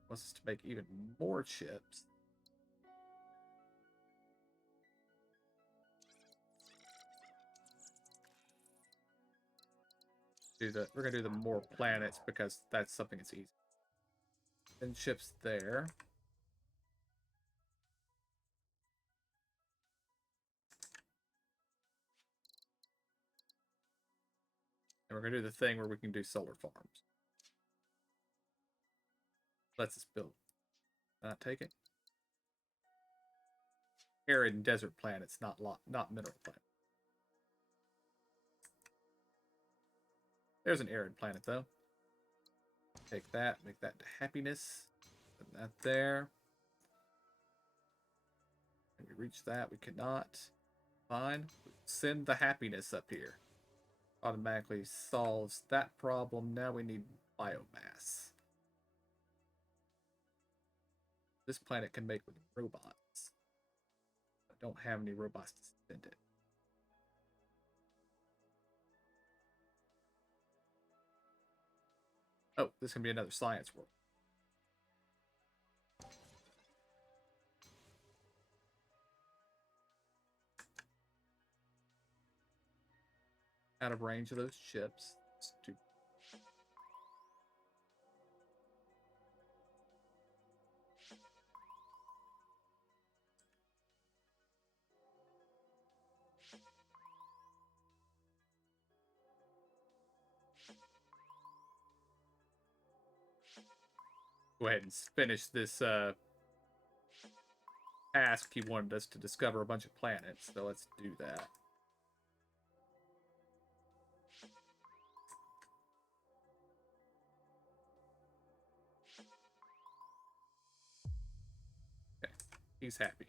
Wants us to make even more chips. We're gonna do the more planets because that's something that's easy. Then chips there. And we're gonna do the thing where we can do solar farms. Let's us build. Not take it. Arid and desert planets, not mineral planets. There's an arid planet though. Take that, make that to happiness. Put that there. Can we reach that? We cannot. Fine. Send the happiness up here. Automatically solves that problem. Now we need biomass. This planet can make with robots. I don't have any robots to send it. Oh, this can be another science world. Out of range of those ships. Go ahead and finish this task. He wanted us to discover a bunch of planets, so let's do that. Okay, he's happy.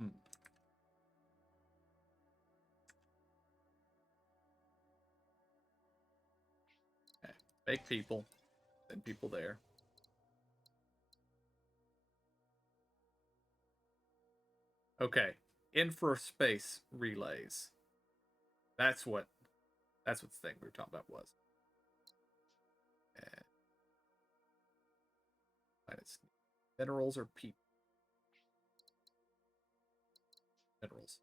Hmm. Okay. Make people, send people there. Okay, infraspace relays. That's what the thing we were talking about was. And planets, minerals or people? Minerals.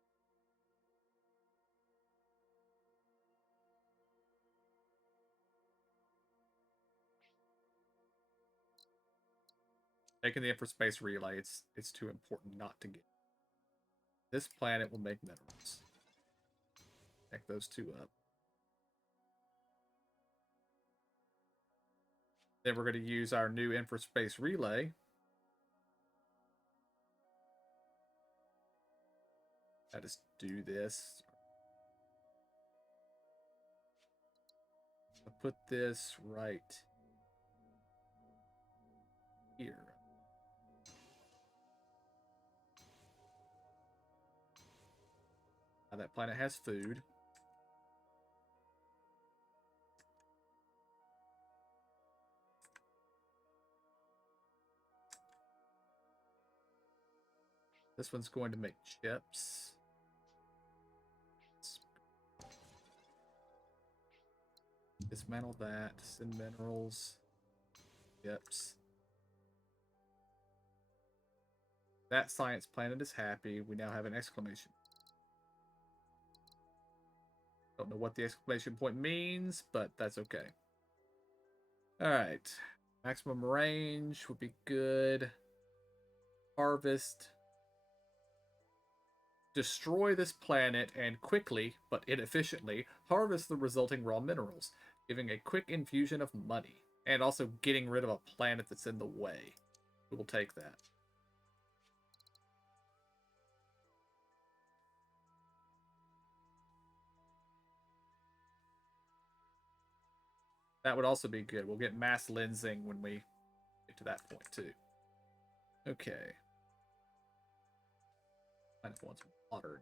Taking the infraspace relay, it's too important not to get. This planet will make minerals. Connect those two up. Then we're going to use our new infraspace relay. I just do this. I'll put this right here. Now that planet has food. This one's going to make chips. Dismantle that. Send minerals. Chips. That science planet is happy. We now have an exclamation. Don't know what the exclamation point means, but that's okay. Alright. Maximum range would be good. Harvest. Destroy this planet and quickly, but inefficiently, harvest the resulting raw minerals, giving a quick infusion of money, and also getting rid of a planet that's in the way. We will take that. That would also be good. We'll get mass lensing when we get to that point, too. Okay. Kind of wants water in it.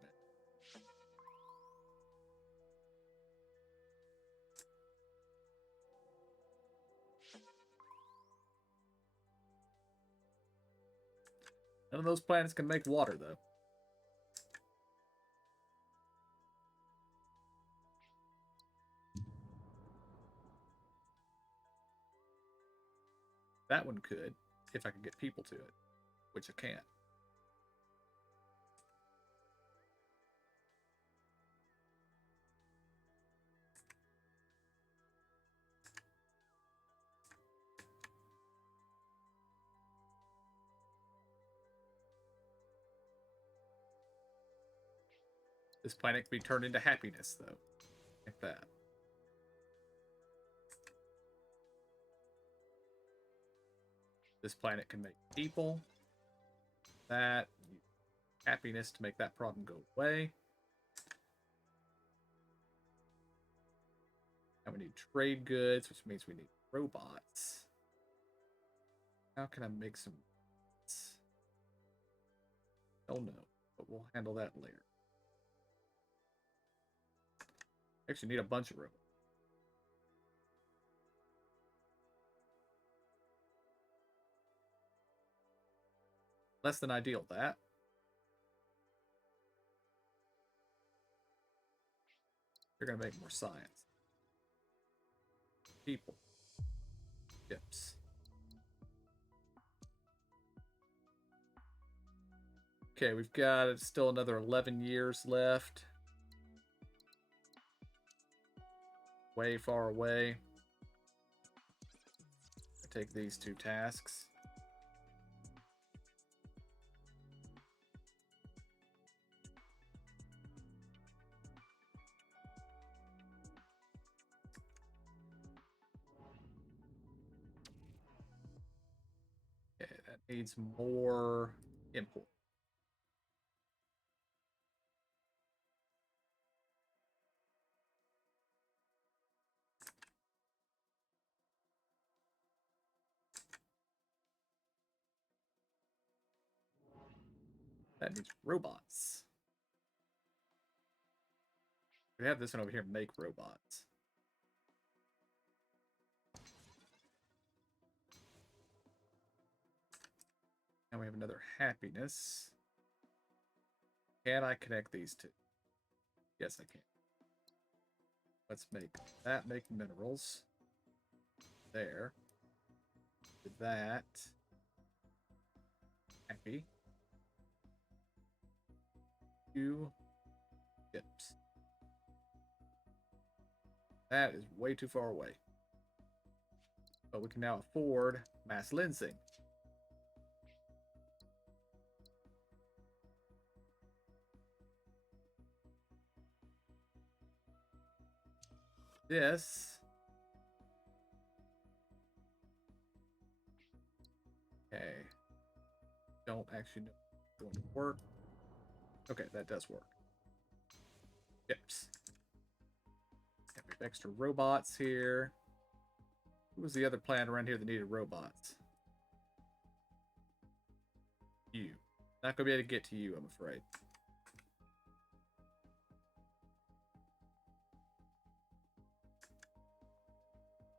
None of those planets can make water, though. That one could, if I could get people to it, which I can't. This planet can be turned into happiness, though. Like that. This planet can make people. That. Happiness to make that problem go away. And we need trade goods, which means we need robots. How can I make some robots? Don't know, but we'll handle that later. Actually need a bunch of robots. Less than ideal, that. They're gonna make more science. People. Ships. Okay, we've got still another 11 years left. Way far away. Take these two tasks. Okay, that needs more import. That needs robots. We have this one over here, make robots. Now we have another happiness. Can I connect these two? Yes, I can. Let's make that make minerals. There. With that. Happy. Two ships. That is way too far away. But we can now afford mass lensing. This. Okay. Don't actually know if it's going to work. Okay, that does work. Ships. And we have extra robots here. Who was the other planet around here that needed robots? You. Not gonna be able to get to you, I'm afraid.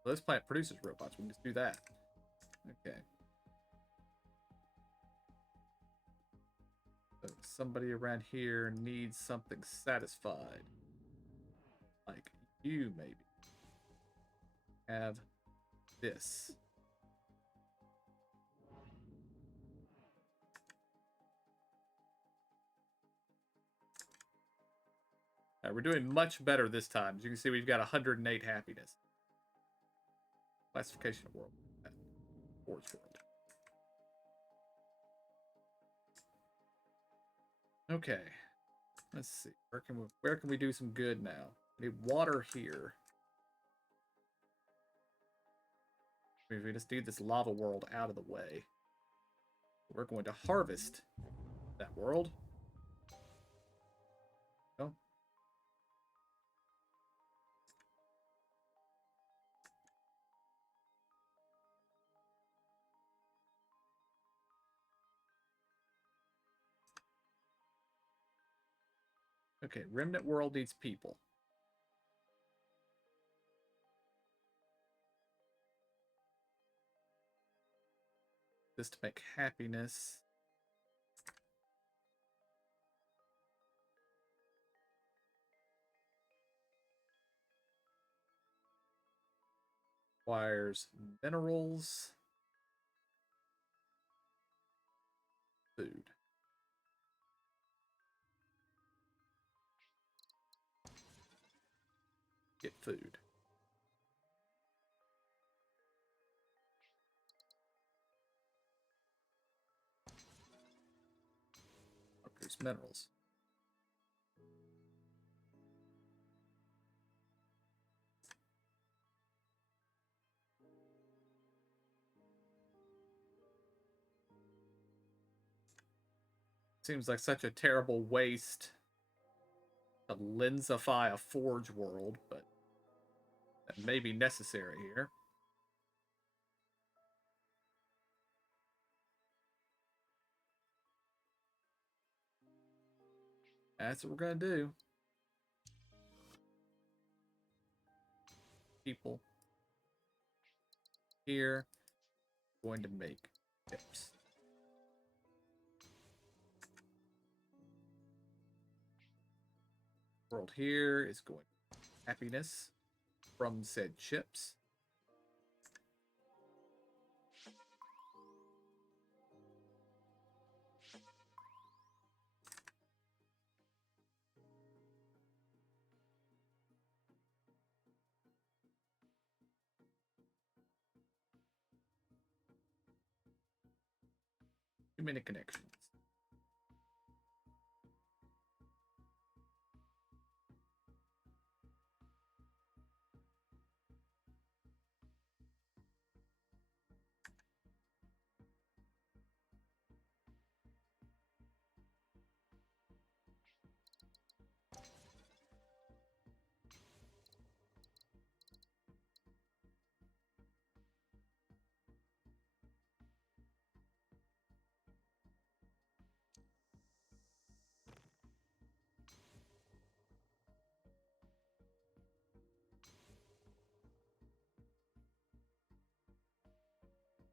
Well, this planet produces robots. We can just do that. Okay. So somebody around here needs something satisfied. Like you, maybe. Have this. All right, we're doing much better this time. As you can see, we've got 108 happiness. Classification of world. Forge world. Okay. Let's see. Where can we do some good now? We need water here. We just need this lava world out of the way. We're going to harvest that world. Oh. Okay, Remnant World needs people. This to make happiness. Requires minerals. Food. Get food. Produce minerals. Seems like such a terrible waste to lensify a forge world, but that may be necessary here. That's what we're gonna do. People here going to make chips. World here is going to happiness from said chips. Too many connections.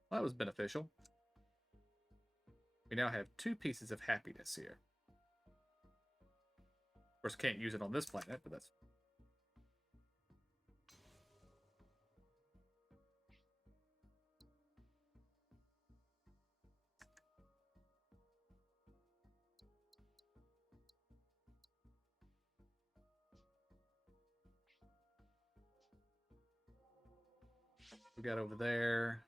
Well, that was beneficial. We now have 2 pieces of happiness here. Of course, can't use it on this planet, but that's... we got over there.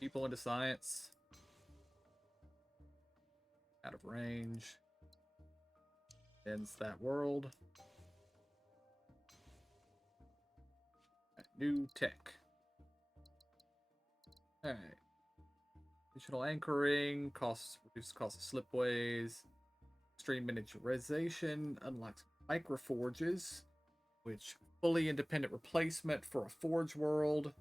People into science. Out of range. Ends that world. Right, new tech. Alright. Digital anchoring, reduces cost of slipways. Extreme miniaturization unlocks microforges, which fully independent replacement for a forge world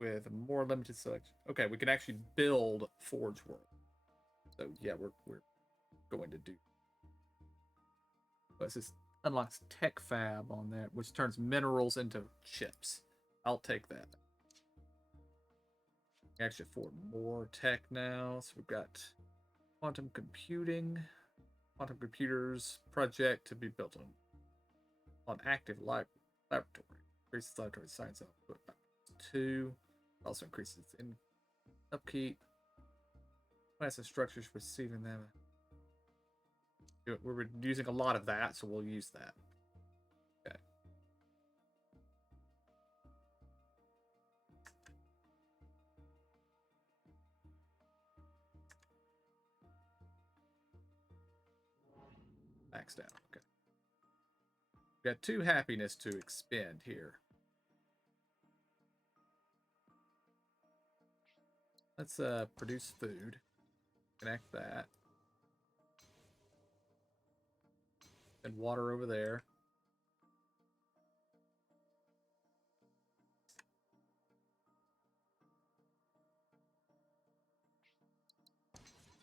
with more limited selection. Okay, we can actually build forge world. So yeah, we're going to do. But this unlocks tech fab on that, which turns minerals into chips. I'll take that. Actually afford more tech now. So we've got quantum computing, quantum computers project to be built on active laboratory. Increases laboratory science output by 2. Also increases in upkeep. Plants and structures receiving them. We're using a lot of that, so we'll use that. Okay. Maxed out. Okay. We got 2 happiness to expend here. Let's produce food. Connect that. And water over there.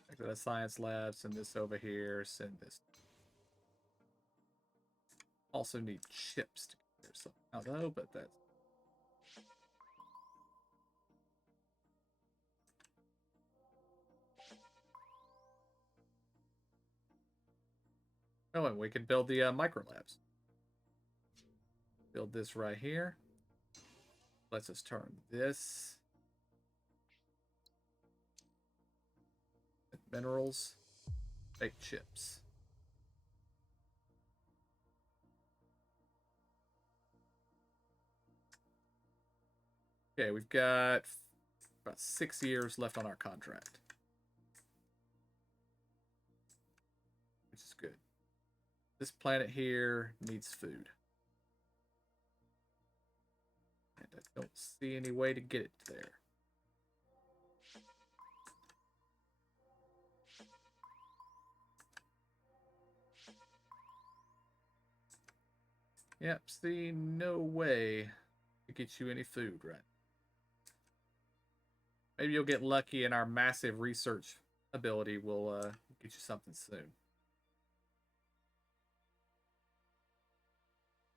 Back to the science lab. Send this over here. Send this. Also need chips to get there somehow though, but that's... Oh, and we can build the micro labs. Build this right here. Let's just turn this. Minerals. Make chips. Okay, we've got about 6 years left on our contract. Which is good. This planet here needs food. And I don't see any way to get it there. Yep, see, no way to get you any food, right? Maybe you'll get lucky and our massive research ability will get you something soon.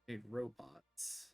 Need robots.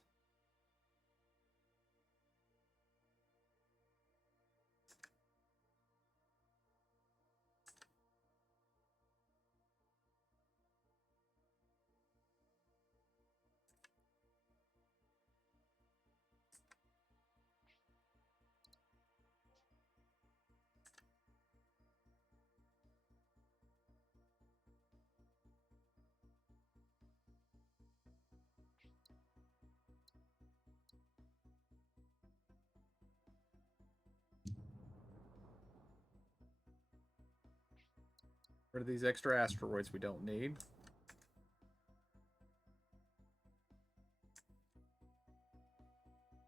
What are these extra asteroids we don't need?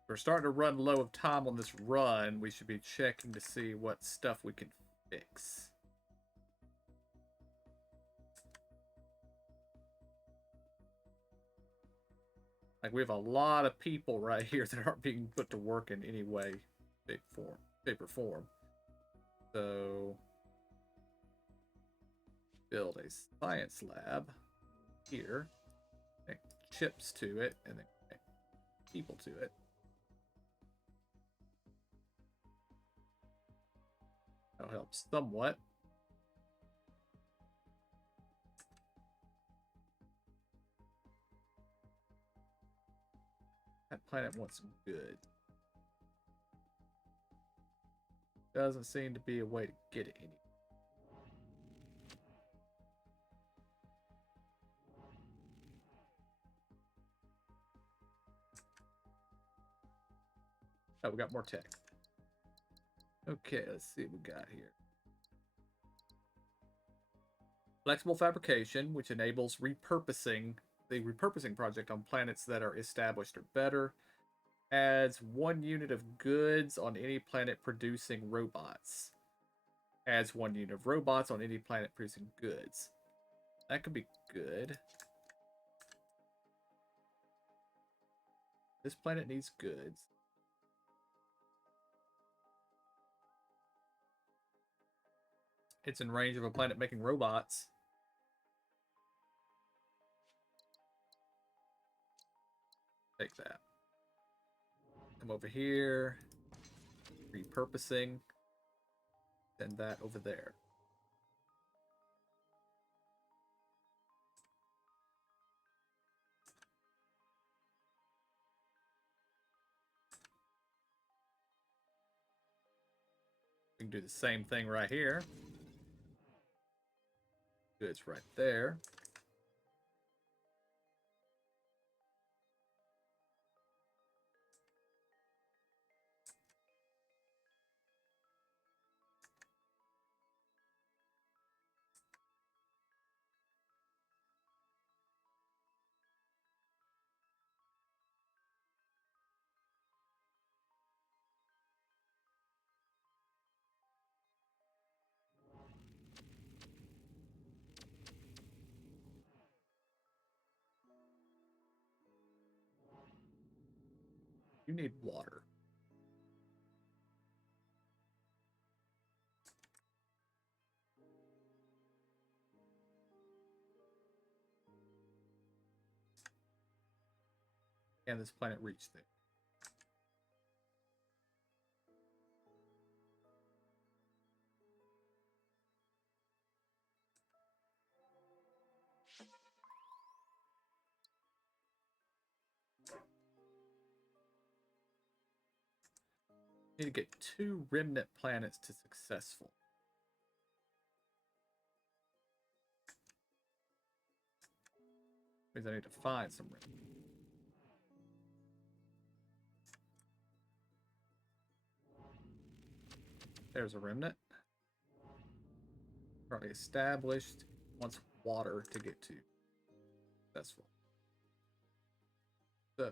We're starting to run low of time on this run. We should be checking to see what stuff we can fix. Like, we have a lot of people right here that aren't being put to work in any way, shape, or form. So, build a science lab here, connect chips to it, and then connect people to it. That'll help somewhat. That planet wants some good. Doesn't seem to be a way to get it any. Oh, we got more tech. Okay, let's see what we got here. Flexible fabrication, which enables repurposing the repurposing project on planets that are established or better. Adds 1 unit of goods on any planet producing robots. Adds 1 unit of robots on any planet producing goods. That could be good. This planet needs goods. It's in range of a planet making robots. Take that. Come over here. Repurposing. Send that over there. We can do the same thing right here. Goods right there. You need water. Can this planet reach there? Need to get 2 remnant planets to successful. Means I need to find some remnant. There's a remnant. Currently established. Wants water to get to. Successful. So,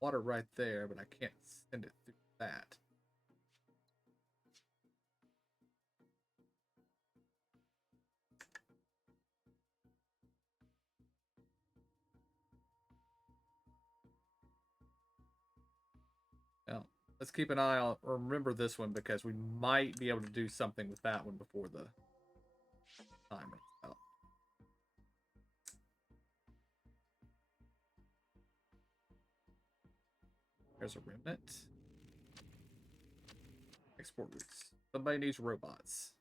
water right there, but I can't send it through that. Let's keep an eye on, or remember this one, because we might be able to do something with that one before the time runs out. There's a remnant. Export routes. Somebody needs robots.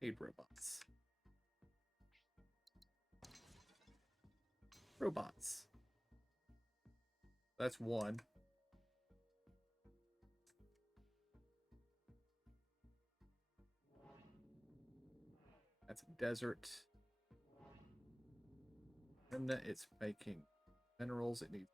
Need robots. Robots. That's one. That's a desert. Remnant, it's making minerals. It needs.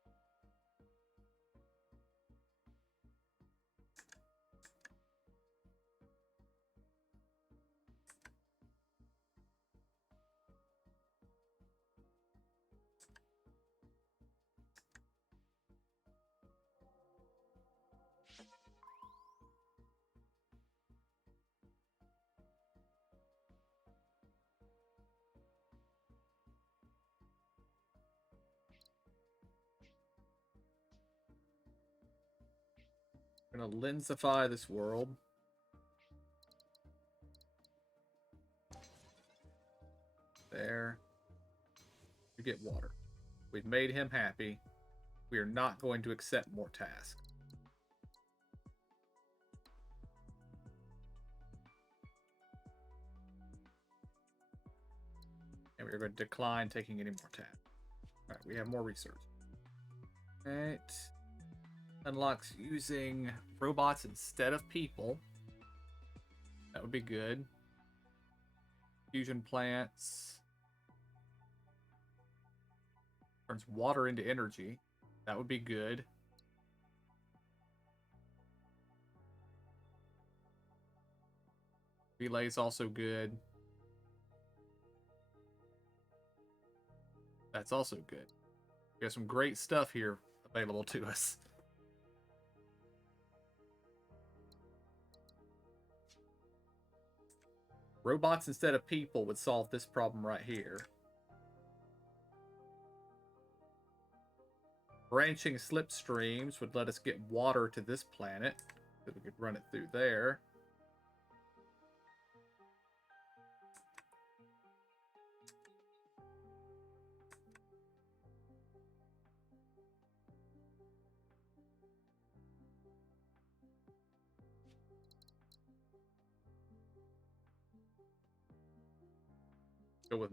We're gonna lensify this world. There. You get water. We've made him happy. We are not going to accept more tasks. And we're going to decline taking any more tasks. Alright, we have more research. Alright. Unlocks using robots instead of people. That would be good. Fusion plants. Turns water into energy. That would be good. Relay is also good. That's also good. We have some great stuff here available to us. Robots instead of people would solve this problem right here. Branching slipstreams would let us get water to this planet, so we could run it through there. Go with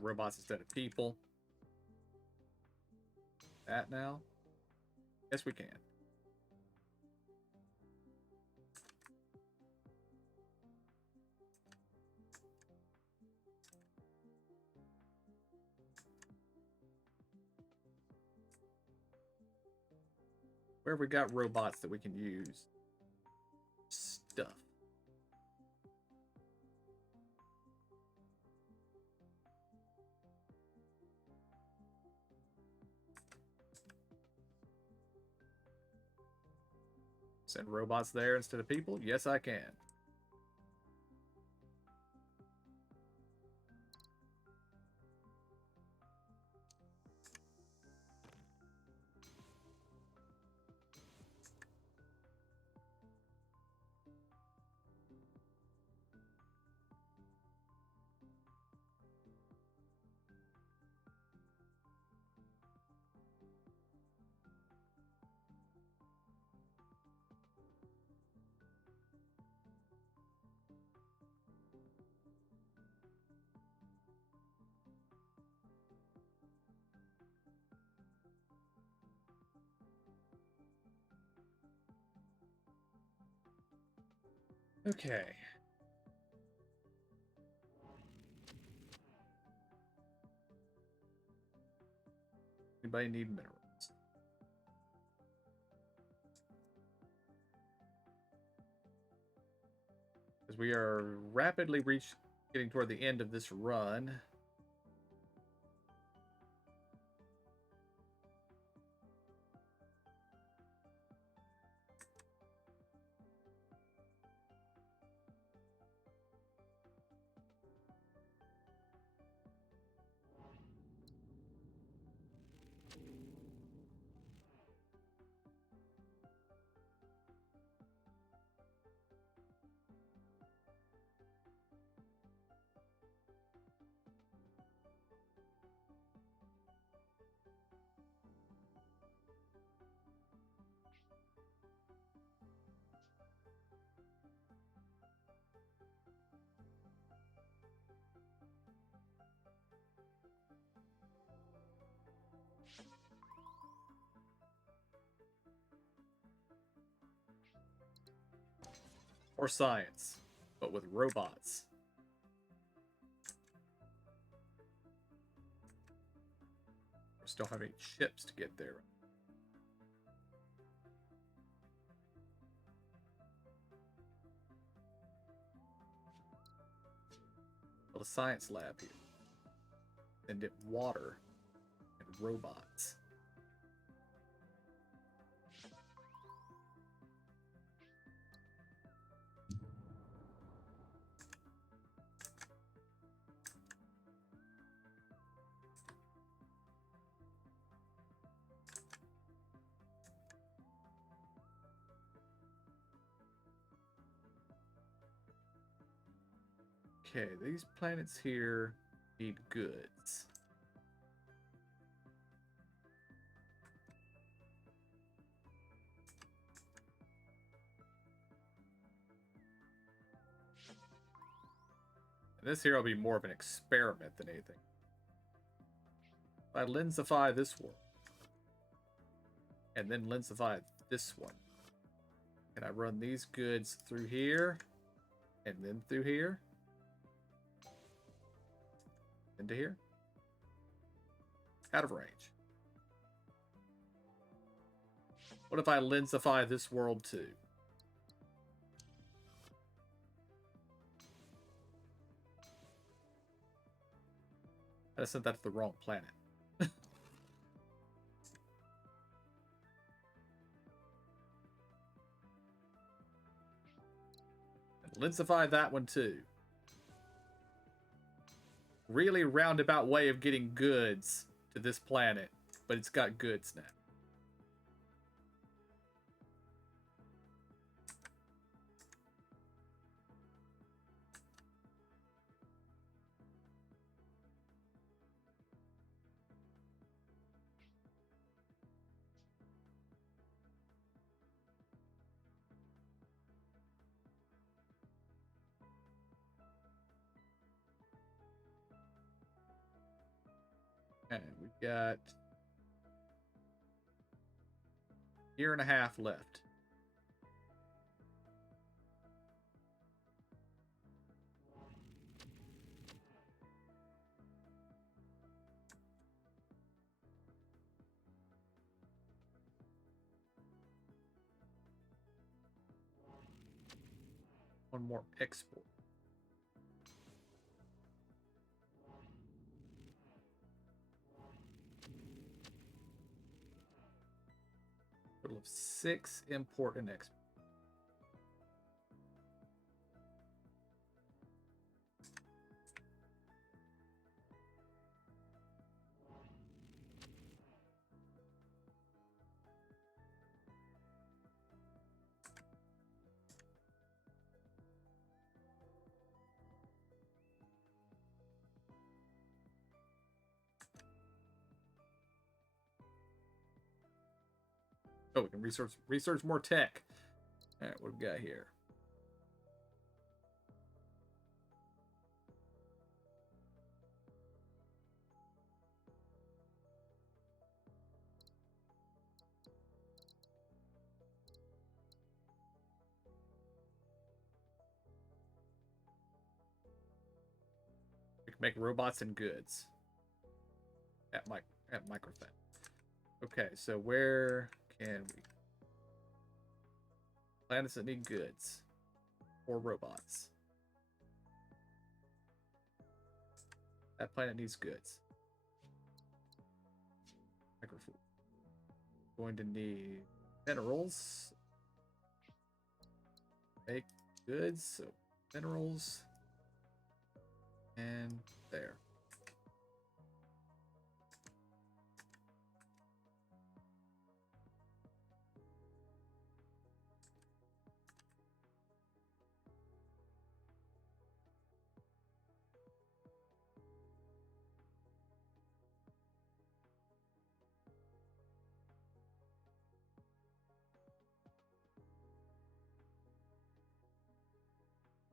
robots instead of people. That now? Yes, we can. Where have we got robots that we can use? Stuff. Send robots there instead of people? Yes, I can. Okay. Anybody need minerals? Because we are rapidly getting toward the end of this run. Or science, but with robots. We still have 8 ships to get there. Build a science lab here. And get water and robots. Okay, these planets here need goods. And this here will be more of an experiment than anything. If I lensify this world, and then lensify this one, can I run these goods through here, and then through here? Into here? Out of range. What if I lensify this world too? I sent that to the wrong planet. Lensify that one too. Really roundabout way of getting goods to this planet, but it's got goods now. And we've got a year and a half left. One more export. Total of 6 import and export. Oh, we can research more tech. All right, what do we got here? We can make robots and goods at Microfed. Okay, so where can we? Planets that need goods or robots. That planet needs goods. Microfood. Going to need minerals. Make goods, so minerals. And there.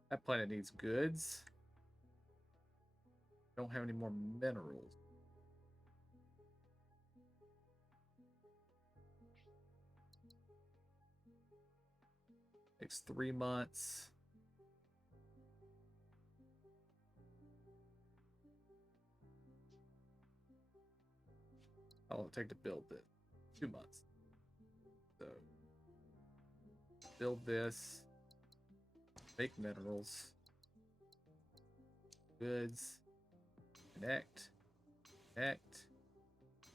That planet needs goods. Don't have any more minerals. Takes 3 months. How long will it take to build this? 2 months. So, build this. Make minerals. Goods. Connect. Connect.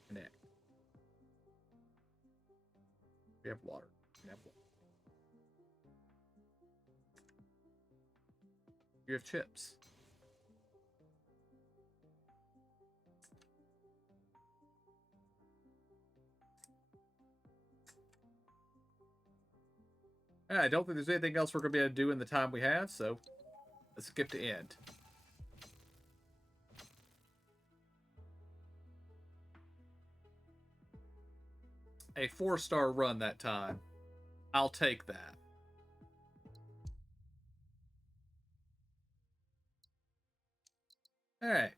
Connect. We have water. We have water. You have chips. I don't think there's anything else we're going to be able to do in the time we have, so let's skip to end. A 4-star run that time. I'll take that. Alright.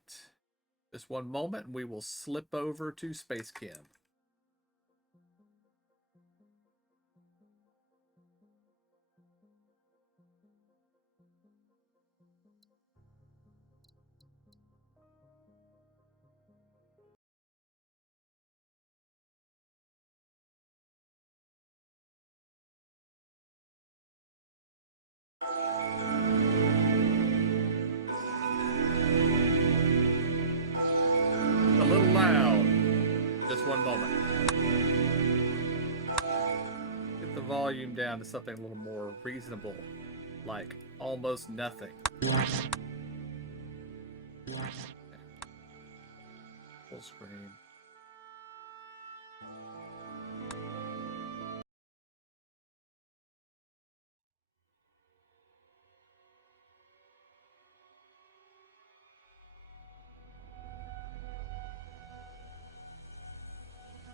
Just one moment and we will slip over to SpaceChem. A little loud. Just one moment. Get the volume down to something a little more reasonable, like almost nothing. Full screen.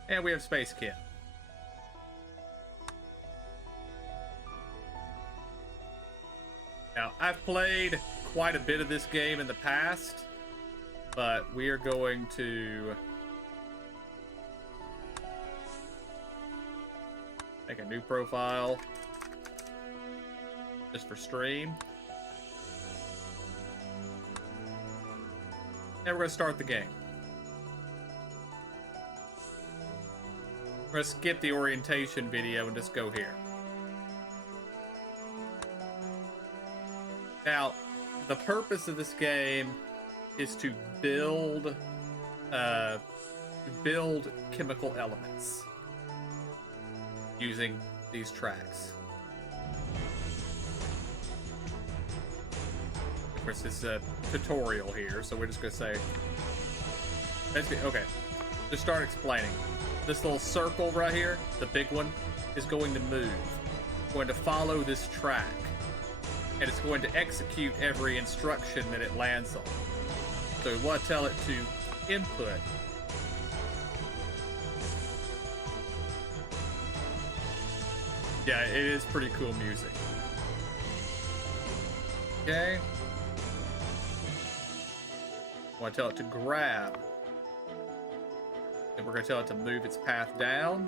And we have SpaceChem. Now, I've played quite a bit of this game in the past, but we are going to make a new profile just for stream. And we're going to start the game. We're going to skip the orientation video and just go here. Now, the purpose of this game is to build chemical elements using these tracks. Of course, this is a tutorial here, so we're just going to say... Okay, just start explaining. This little circle right here, the big one, is going to move. It's going to follow this track. And it's going to execute every instruction that it lands on. So we want to tell it to input. Yeah, it is pretty cool music. Okay. I want to tell it to grab. And we're going to tell it to move its path down.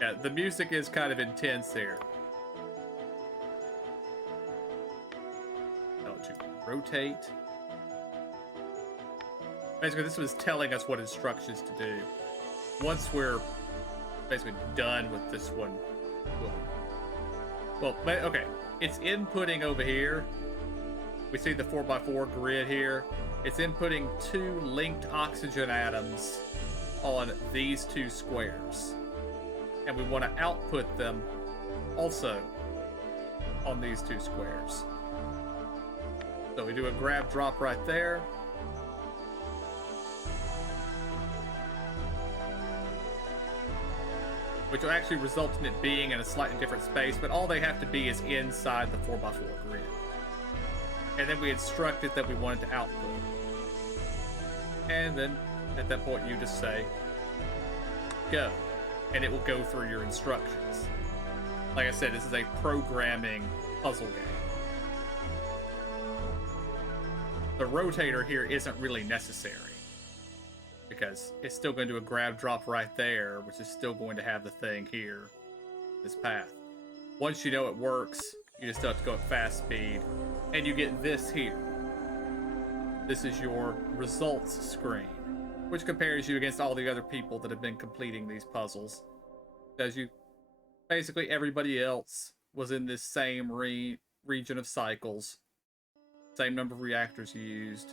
Yeah, the music is kind of intense here. Tell it to rotate. Basically, this was telling us what instructions to do. Once we're basically done with this one, well, okay. It's inputting over here. We see the 4x4 grid here. It's inputting 2 linked oxygen atoms on these 2 squares. And we want to output them also on these 2 squares. So we do a grab drop right there. Which will actually result in it being in a slightly different space, but all they have to be is inside the 4x4 grid. And then we instruct it that we want it to output. And then at that point you just say, go. And it will go through your instructions. Like I said, this is a programming puzzle game. The rotator here isn't really necessary, because it's still going to do a grab drop right there, which is still going to have the thing here, this path. Once you know it works, you just have to go at fast speed And you get this here. This is your results screen, which compares you against all the other people that have been completing these puzzles. As you, basically everybody else was in this same region of cycles, same number of reactors used,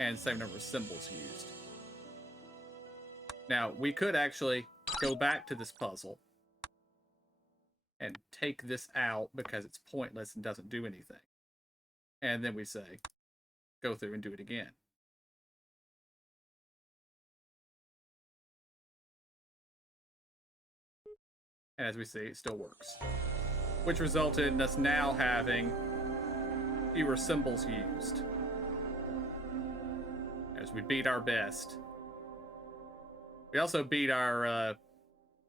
and same number of symbols used. Now, we could actually go back to this puzzle and take this out because it's pointless and doesn't do anything. And then we say, go through and do it again. And as we see, it still works. Which resulted in us now having fewer symbols used. As we beat our best. We also beat our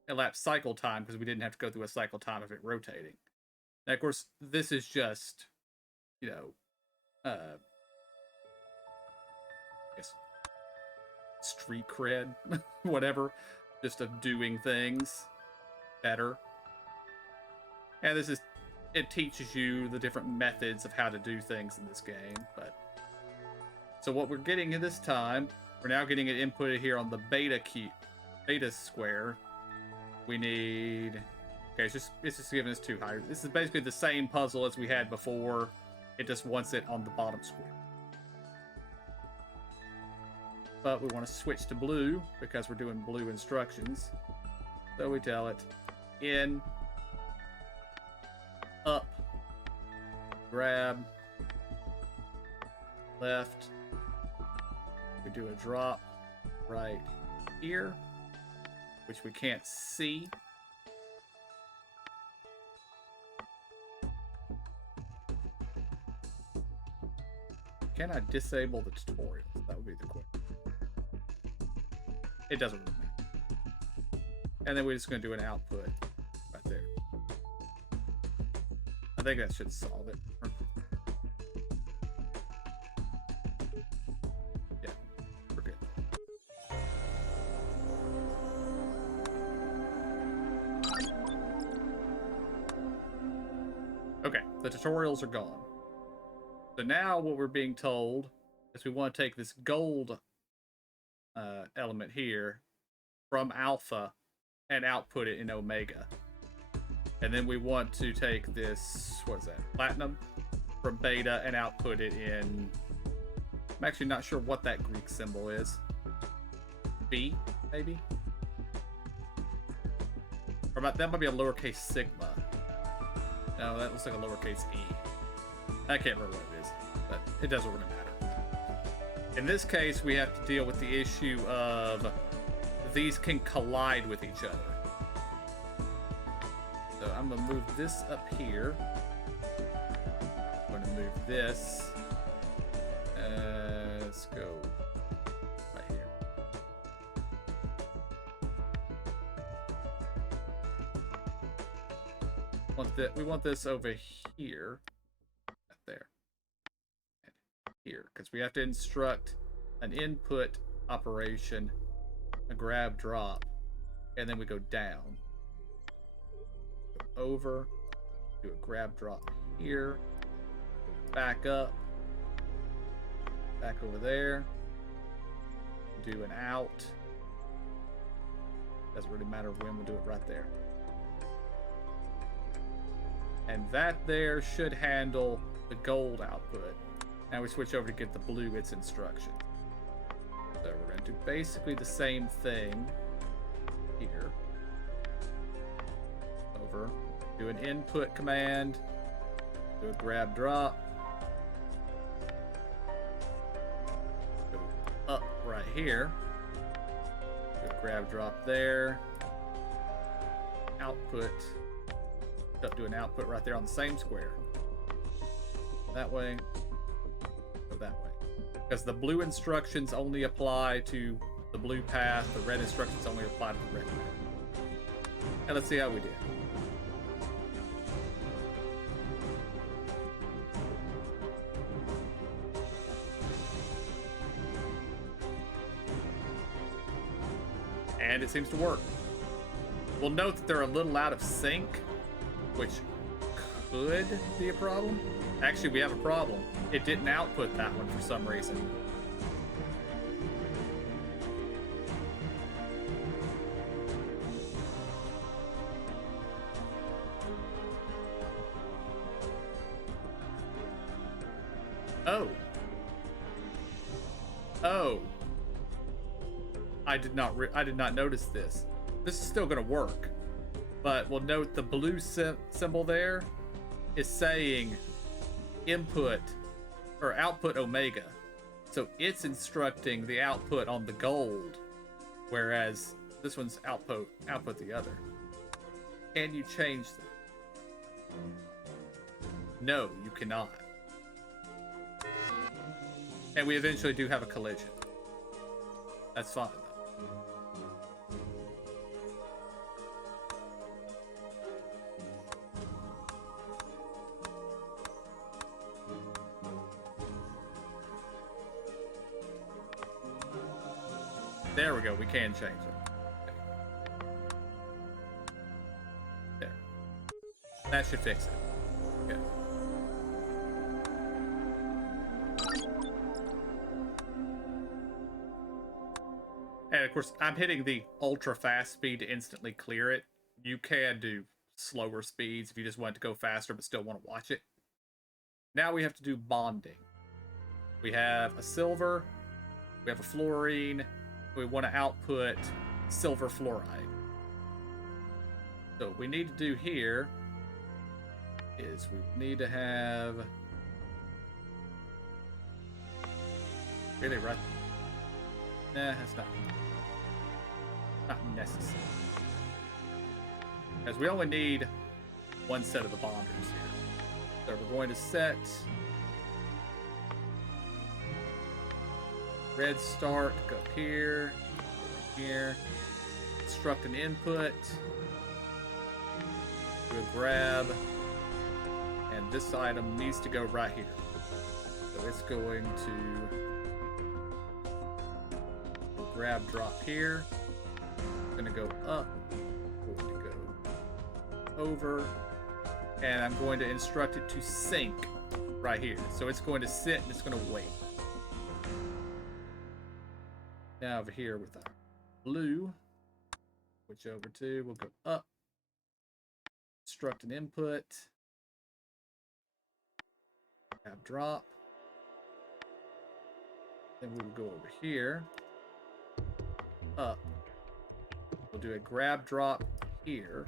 elapsed cycle time because we didn't have to go through a cycle time of it rotating. Now, of course, this is just, you know, I guess street cred, whatever, just of doing things better. And this is, it teaches you the different methods of how to do things in this game. But so what we're getting at this time, we're now getting it inputted here on the beta square. We need, okay, it's just giving us 2 higher. This is basically the same puzzle as we had before. It just wants it on the bottom square. But we want to switch to blue because we're doing blue instructions. So we tell it in, up, grab, left. We do a drop right here, which we can't see. Can I disable the tutorials? That would be the question. It doesn't really matter. And then we're just going to do an output right there. I think that should solve it. Yeah, we're good. Okay, the tutorials are gone. So now what we're being told is we want to take this gold element here from alpha and output it in omega. And then we want to take this, what is that, platinum from beta and output it in, I'm actually not sure what that Greek symbol is. B, maybe? Or that might be a lowercase sigma. No, that looks like a lowercase e. I can't remember what it is, but it doesn't really matter. In this case, we have to deal with the issue of these can collide with each other. So I'm going to move this up here. I'm going to move this. Let's go right here. We want this over here. There. And here. Because we have to instruct an input operation, a grab drop, and then we go down. Go over, do a grab drop here, go back up, back over there, do an out. Doesn't really matter when, we'll do it right there. And that there should handle the gold output. Now we switch over to get the blue its instruction. So we're going to do basically the same thing here. Over, do an input command, do a grab drop, go up right here, do a grab drop there, output, do an output right there on the same square. That way, go that way. Because the blue instructions only apply to the blue path, the red instructions only apply to the red path. And let's see how we did. And it seems to work. We'll note that they're a little out of sync, which could be a problem. Actually, we have a problem. It didn't output that one for some reason. Oh. Oh. I did not notice this. This is still going to work. But we'll note the blue symbol there is saying input or output omega. So it's instructing the output on the gold, whereas this one's output the other. Can you change that? No, you cannot. And we eventually do have a collision. That's fine, though. There we go. We can change it. There. That should fix it. Okay. And of course, I'm hitting the ultra fast speed to instantly clear it. You can do slower speeds if you just want to go faster but still want to watch it. Now we have to do bonding. We have a silver, we have a fluorine, we want to output silver fluoride. So what we need to do here is we need to have really right. Nah, that's not necessary. Because we only need one set of the bonders here. So we're going to set red start, go up here, instruct an input, do a grab, and this item needs to go right here. So it's going to grab drop here, it's going to go up, going to go over, and I'm going to instruct it to sync right here. So it's going to sit and it's going to wait. Now over here with our blue, switch over to, we'll go up, instruct an input, grab drop, then we will go over here, up, we'll do a grab drop here,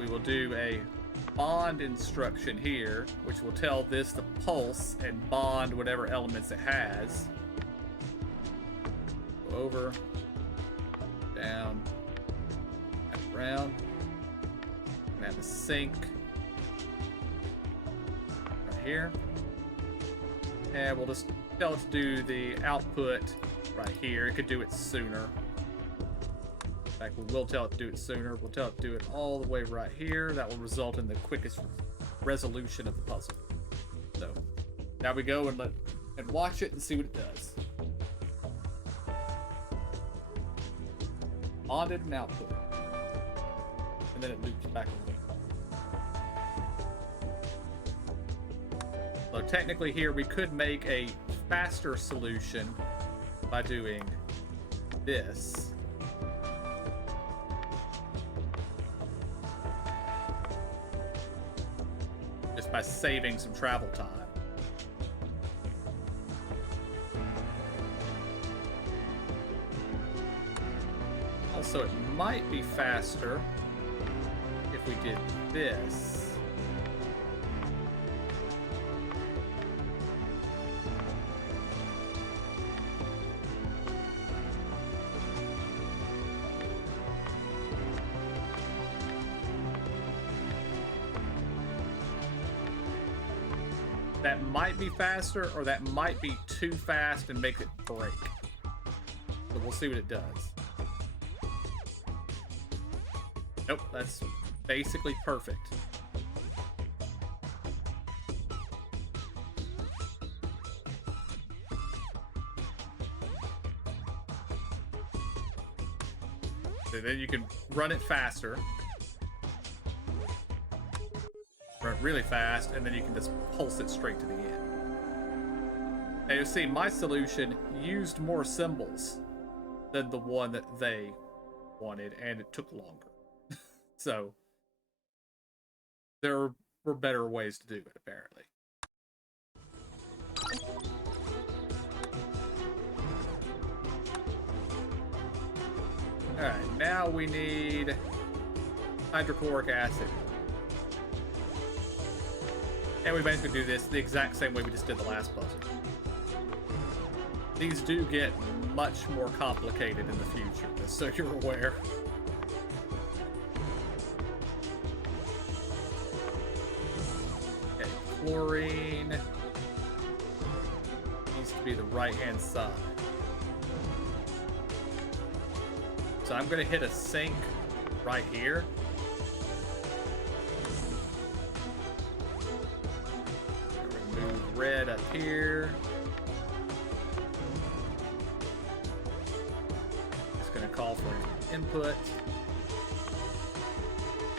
we will do a bond instruction here, which will tell this to pulse and bond whatever elements it has. Go over, down, back around, and have a sync right here. And we'll just tell it to do the output right here. It could do it sooner. In fact, we will tell it to do it sooner. We'll tell it to do it all the way right here. That will result in the quickest resolution of the puzzle. So now we go and watch it and see what it does. Bonded and output. And then it loops back around. So technically here we could make a faster solution by doing this. By saving some travel time. Also, it might be faster if we did this. That might be faster, or that might be too fast and make it break. So we'll see what it does. Nope, that's basically perfect. So then you can run it faster. run it really fast, and then you can just pulse it straight to the end. And you'll see my solution used more symbols than the one that they wanted, and it took longer. So there were better ways to do it, apparently. Alright, now we need hydrochloric acid. And we basically do this the exact same way we just did the last puzzle. These do get much more complicated in the future, just so you're aware. Okay, chlorine needs to be the right-hand side. So I'm going to hit a sink right here. Remove red up here. Just going to call for an input.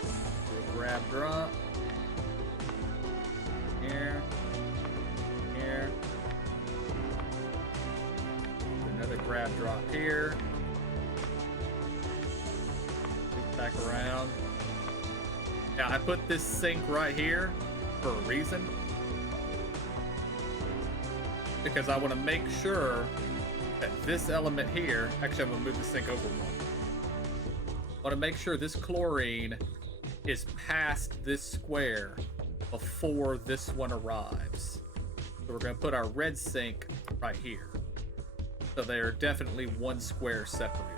Do a grab drop. Here. Here. Another grab drop here. Back around. Now I put this sink right here for a reason, because I want to make sure that this element here, actually I'm going to move the sink over one. I want to make sure this chlorine is past this square before this one arrives. So we're going to put our red sink right here. So they are definitely one square separated.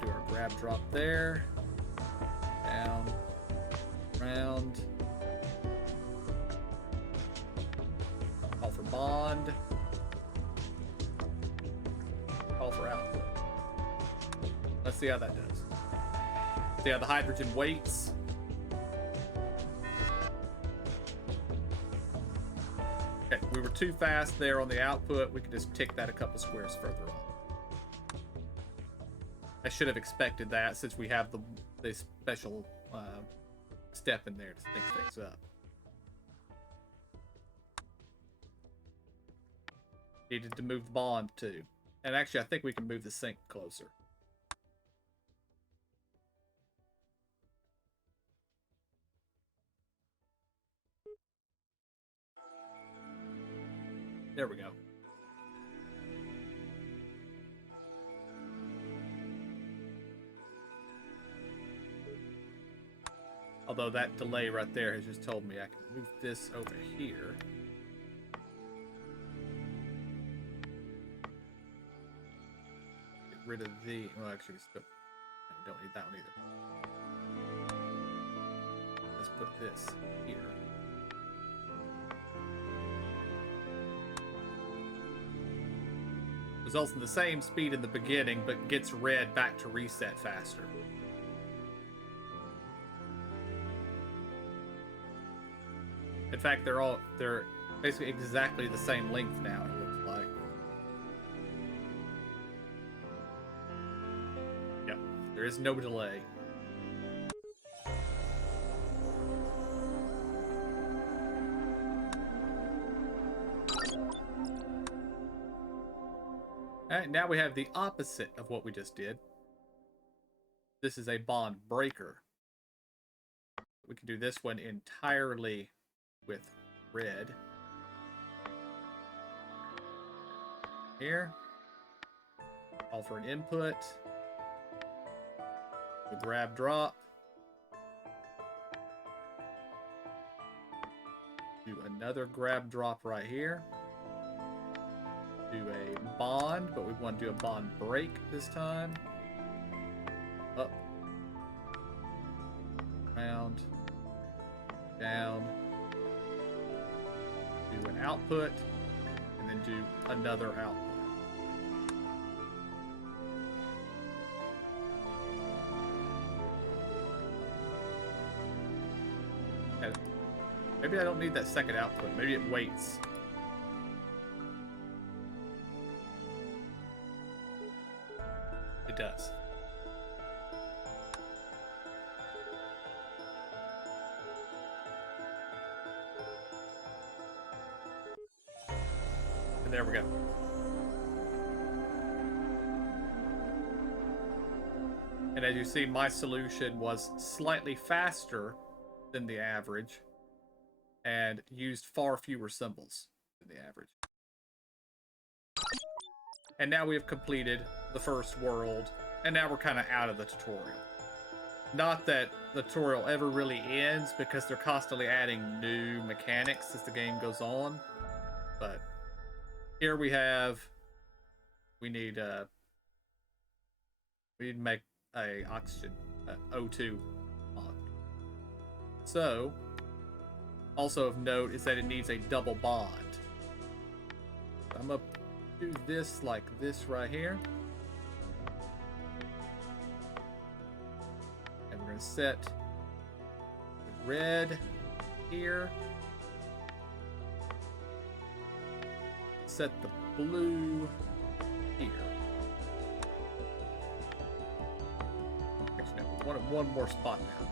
Do our grab drop there, down, round, call for bond, call for output. Let's see how that does. See how the hydrogen waits. Okay, we were too fast there on the output. We can just tick that a couple squares further on. I should have expected that, since we have the special step in there to sync things up. Needed to move the bond too. And actually, I think we can move the sink closer. There we go. Although that delay right there has just told me I can move this over here. Get rid of the... Well, actually, still, no, we don't need that one either. Let's put this here. Results in the same speed in the beginning, but gets red back to reset faster. In fact, they're basically exactly the same length now, it looks like. Yep, there is no delay. Alright, now we have the opposite of what we just did. This is a bond breaker. We can do this one entirely with red. Here. Call for an input. The grab drop. Do another grab drop right here. Do a bond, but we want to do a bond break this time. Up. Round. Down. Do an output, and then do another output. And maybe I don't need that second output. Maybe it waits. It does. And there we go. And as you see, my solution was slightly faster than the average and used far fewer symbols than the average. And now we have completed the first world, and now we're kind of out of the tutorial. Not that the tutorial ever really ends, because they're constantly adding new mechanics as the game goes on. But here we need to make a oxygen O2 mod. So, also of note is that it needs a double bond. I'm gonna do this like this right here. And we're gonna set the red here. Set the blue here. Actually, no, one more spot now.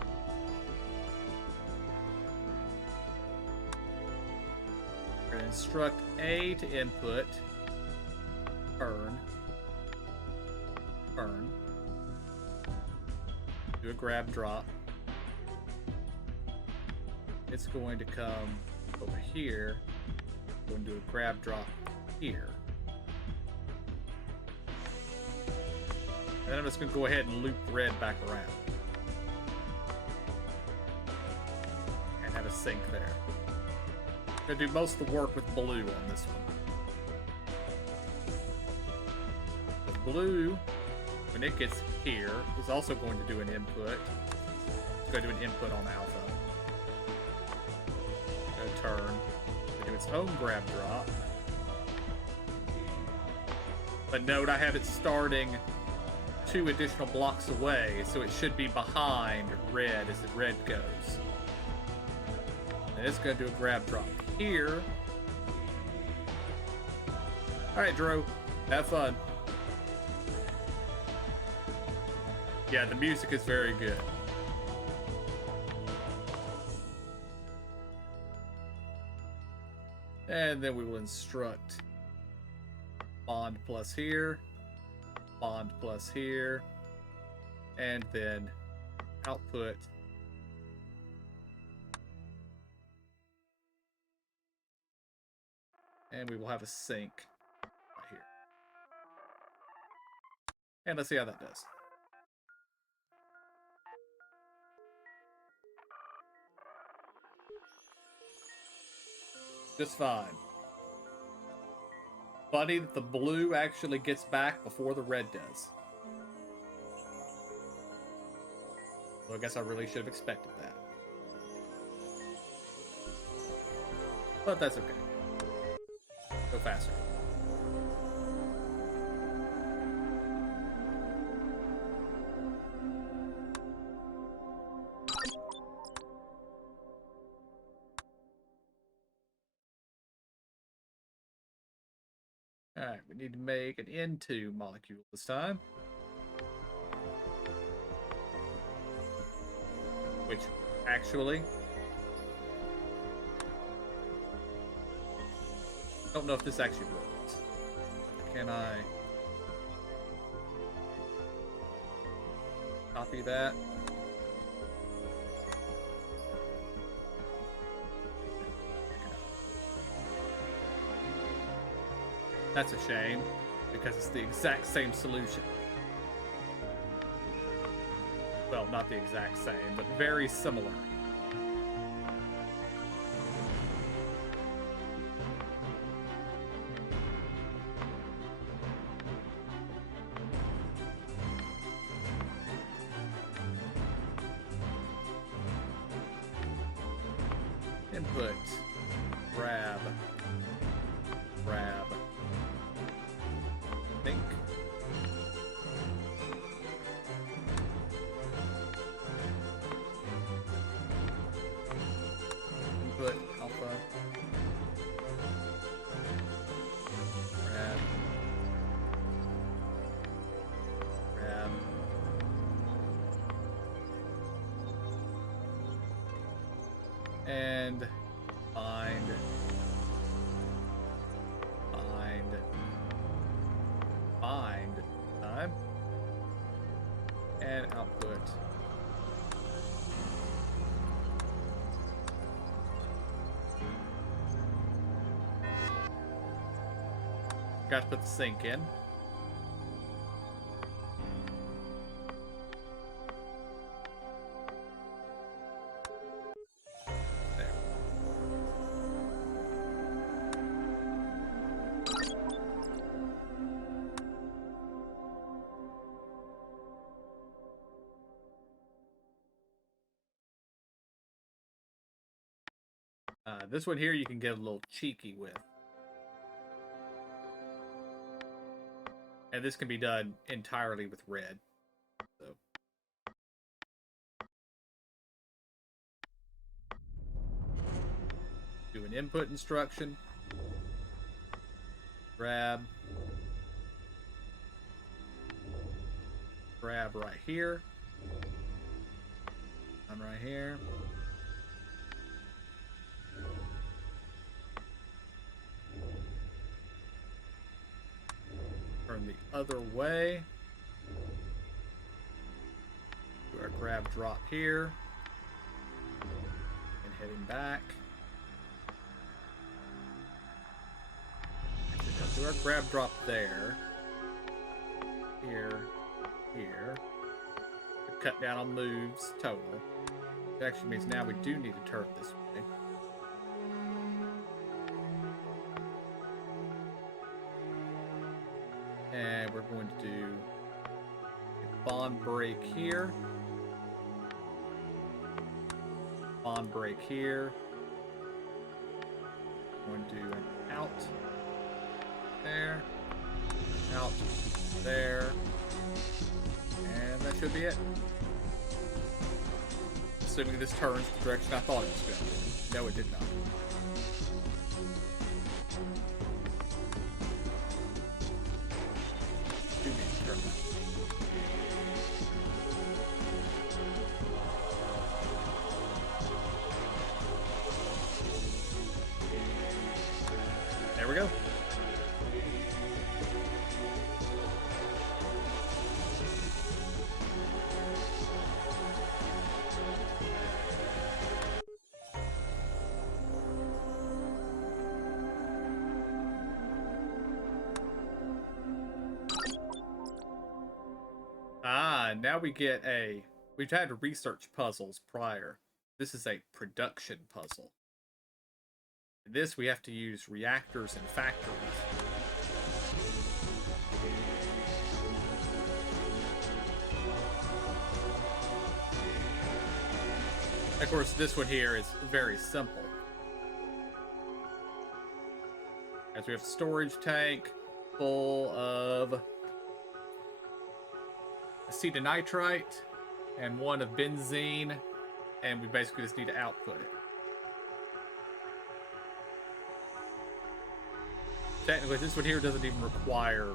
We're going to instruct A to input turn. Do a grab drop. It's going to come over here. We're going to do a grab drop here. And then I'm just going to go ahead and loop red back around. And have a sync there. I'm going to do most of the work with blue on this one. The blue, when it gets here, is also going to do an input. It's going to do an input on alpha. It's going to turn. Do its own grab drop. But note, I have it starting 2 additional blocks away, so it should be behind red as the red goes. And it's going to do a grab drop here. Alright, Dro. Have fun. Yeah, the music is very good. And then we will instruct bond plus here, bond plus here, and then output and we will have a sync right here. And let's see how that does. Just fine. Funny that the blue actually gets back before the red does. Well, I guess I really should have expected that. But that's okay. Go faster. Alright, we need to make an N2 molecule this time. Which, actually, I don't know if this actually works. Can I copy that? That's a shame, because it's the exact same solution. Well, not the exact same, but very similar. Input, grab, think. Input, alpha, grab, and bind, Forgot to put the sink in. This one here you can get a little cheeky with. And this can be done entirely with red. So. Do an input instruction. Grab right here. And right here. Turn the other way. Do our grab drop here. And heading back. Do our grab drop there. Here. Here. Cut down on moves total. Which actually means now we do need to turn this way. And we're going to do a bond break here. Bond break here. We're going to do an out there. Out there. And that should be it. Assuming this turns the direction I thought it was going to. No, it did not. Do need to turn that. There we go. Now we get we've had research puzzles prior. This is a production puzzle. In this, we have to use reactors and factories. Of course, this one here is very simple. As we have a storage tank full of acetonitrite and one of benzene, and we basically just need to output it. Technically, this one here doesn't even require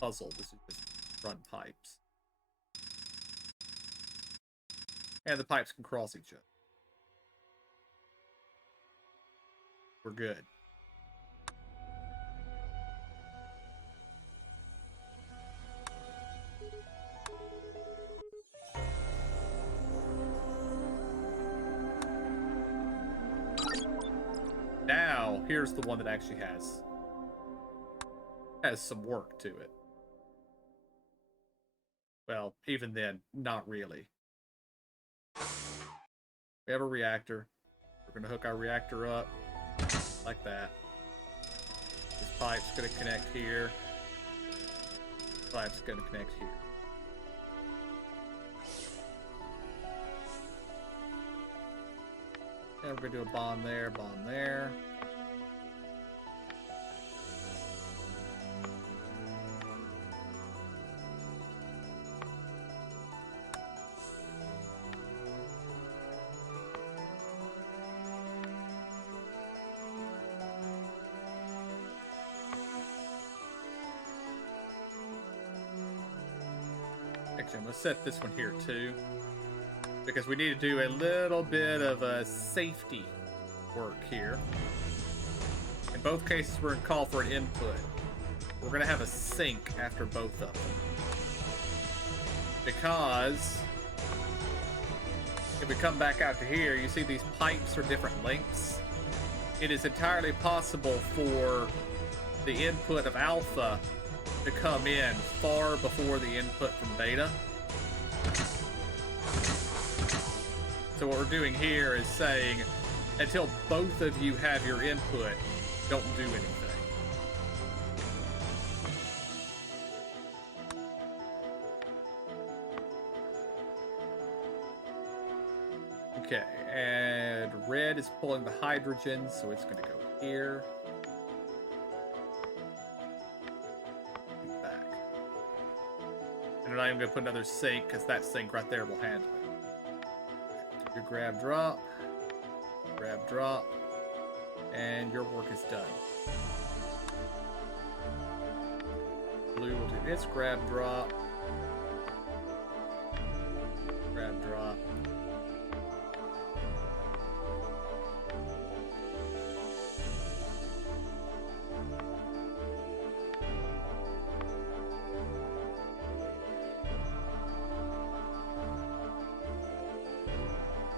puzzle. This is just run pipes. And the pipes can cross each other. We're good. Now, here's the one that actually has some work to it. Well, even then, not really. We have a reactor. We're going to hook our reactor up like that. This pipe's going to connect here. This pipe's going to connect here. And we're going to do a bond there, bond there. Actually, I'm going to set this one here too, because we need to do a little bit of safety work here. In both cases, we're going to call for an input. We're going to have a sink after both of them, because if we come back out to here, you see these pipes are different lengths. It is entirely possible for the input of alpha to come in far before the input from beta. So what we're doing here is saying, until both of you have your input, don't do anything. Okay, and red is pulling the hydrogen, so it's going to go here. Back. And I'm not even going to put another sink, because that sink right there will handle it. Your grab drop, and your work is done. Blue will do its grab drop,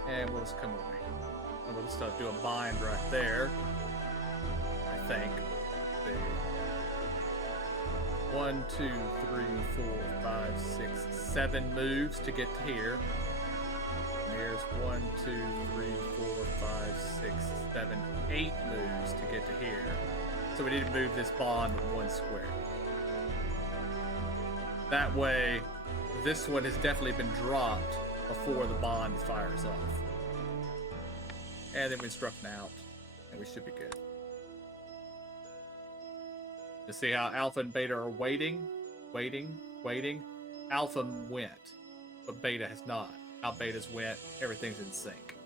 and we'll just come over here. And we'll just do a bind right there. I think. 1, 2, 3, 4, 5, 6, 7 moves to get to here. And here's 1, 2, 3, 4, 5, 6, 7, 8 moves to get to here. So we need to move this bond 1 square. That way, this one has definitely been dropped before the bond fires off. And then we instruct out, and we should be good. You see how alpha and beta are waiting. Alpha went, but beta has not. How betas went, everything's in sync.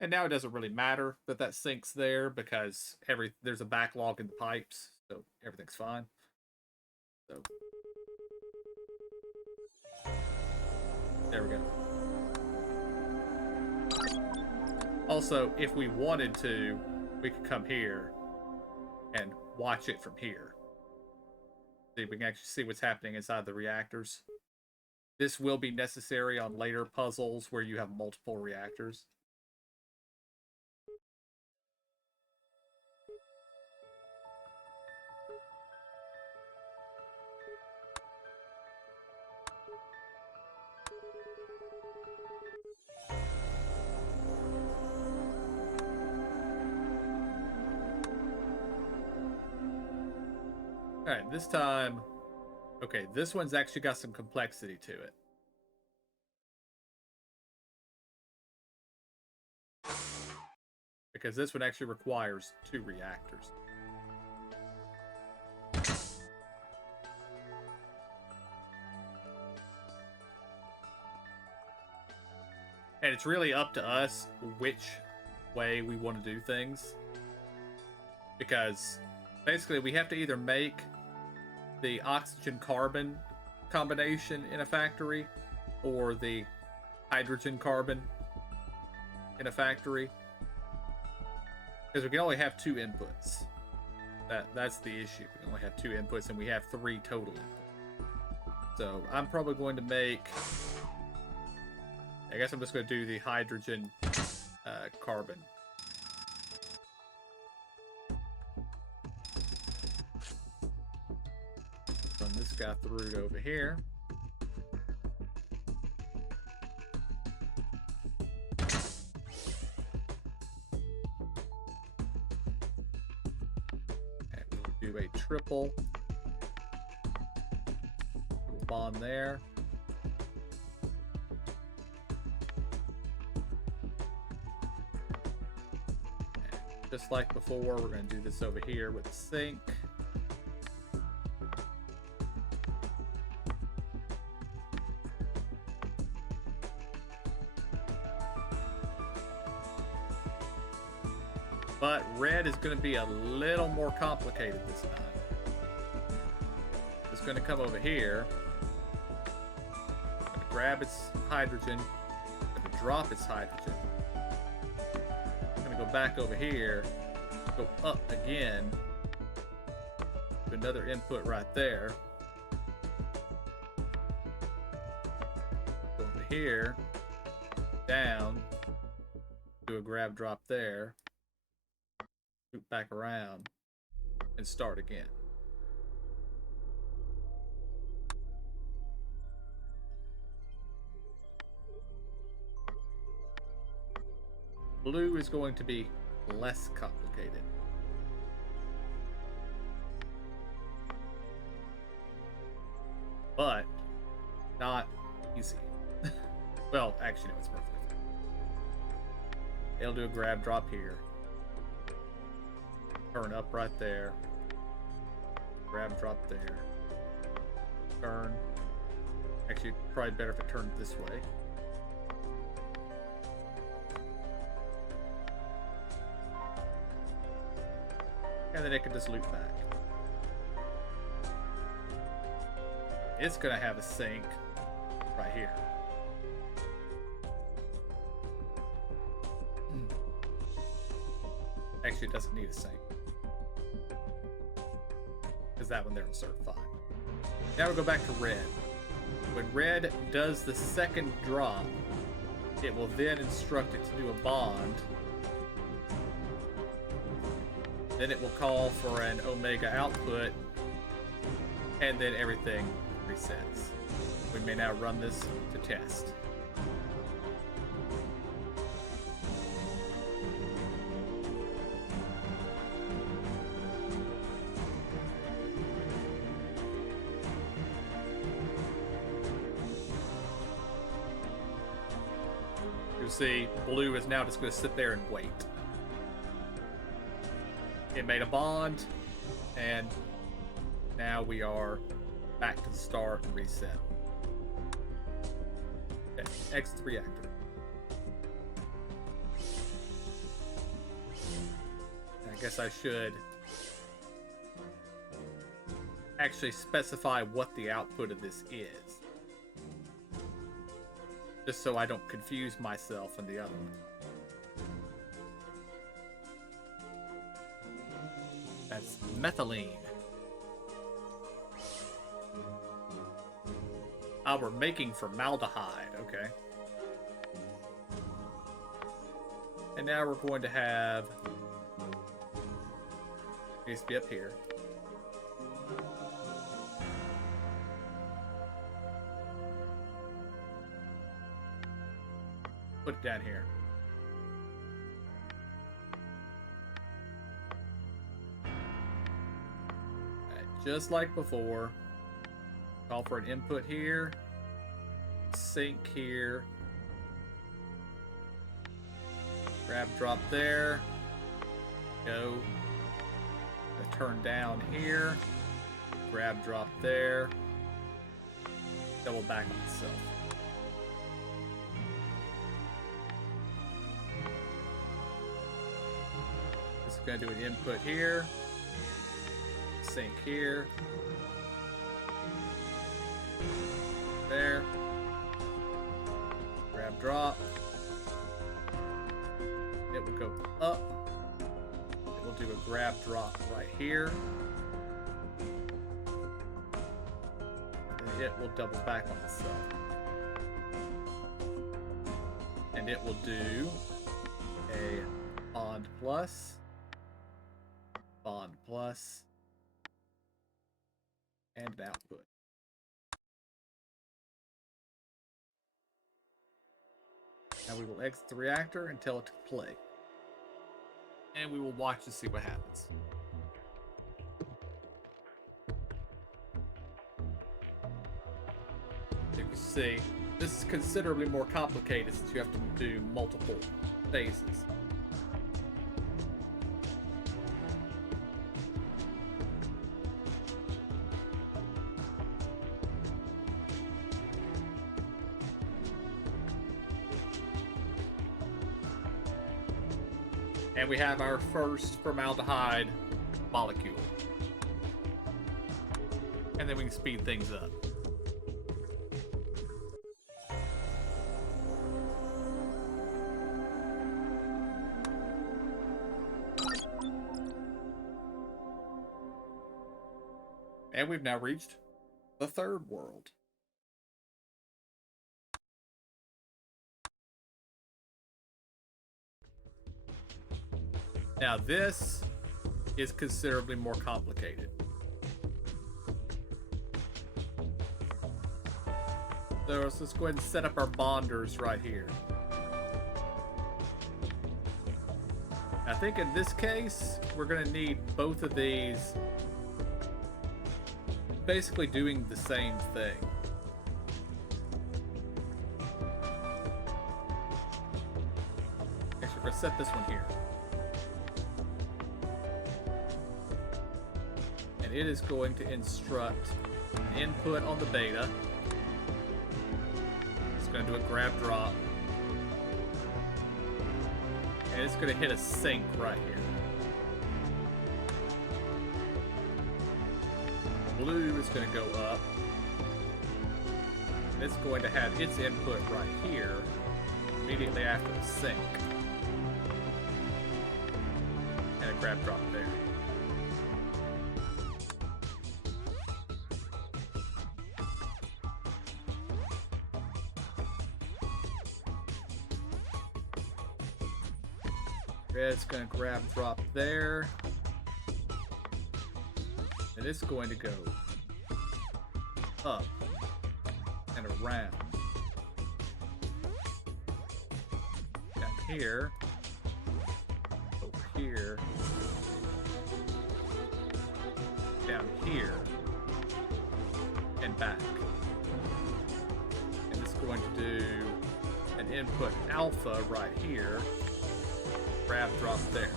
And now it doesn't really matter that that sink's there because there's a backlog in the pipes, so everything's fine. So there we go. Also, if we wanted to, we could come here and watch it from here. See, we can actually see what's happening inside the reactors. This will be necessary on later puzzles where you have multiple reactors. Alright, this time... Okay, this one's actually got some complexity to it. Because this one actually requires 2 reactors. And it's really up to us which way we want to do things. Because basically we have to either make the oxygen-carbon combination in a factory or the hydrogen-carbon in a factory. Because we can only have 2 inputs. That's the issue. We can only have 2 inputs and we have 3 total inputs. So I'm probably going to make... I guess I'm just going to do the hydrogen carbon. Run this guy through to over here. And we'll do a triple bond there. Just like before, we're going to do this over here with the sink. But red is going to be a little more complicated this time. It's going to come over here. Going to grab its hydrogen. Going to drop its hydrogen. Go back over here, go up again to another input right there. Go over here, down, do a grab drop there, loop back around, and start again. Blue is going to be less complicated. But not easy. Well, actually, no, it's perfect. It'll do a grab drop here. Turn up right there. Grab drop there. Turn. Actually, probably better if it turned this way. And then it can just loop back. It's gonna have a sink right here. Actually, it doesn't need a sink, because that one there will serve fine. Now we'll go back to red. When red does the second drop, it will then instruct it to do a bond. Then it will call for an omega output, and then everything resets. We may now run this to test. You'll see blue is now just going to sit there and wait. It made a bond, and now we are back to the start and reset. Okay, exit the reactor. I guess I should actually specify what the output of this is, just so I don't confuse myself and the other one. That's methylene. Ah, we're making formaldehyde. Okay. And now we're going to have... It needs to be up here. Put it down here. Just like before, call for an input here, sync here, grab drop there, go, turn down here, grab drop there, double back on itself. Just gonna do an input here. Sync here, there, grab drop, it will go up, it will do a grab drop right here, and it will double back on itself, and it will do a bond plus, and an output. Now we will exit the reactor and tell it to play. And we will watch to see what happens. You can see, this is considerably more complicated since you have to do multiple phases. And we have our first formaldehyde molecule. And then we can speed things up. And we've now reached the third world. Now this is considerably more complicated. So let's just go ahead and set up our bonders right here. I think in this case, we're going to need both of these basically doing the same thing. Actually, we're going to set this one here. And it is going to instruct an input on the beta. It's going to do a grab drop. And it's going to hit a sync right here. Blue is going to go up. And it's going to have its input right here immediately after the sync. And a grab drop there. Red's going to grab drop there. And it's going to go up and around. Down here. Over here. Down here. And back. And it's going to do an input alpha right here. Grab drop there.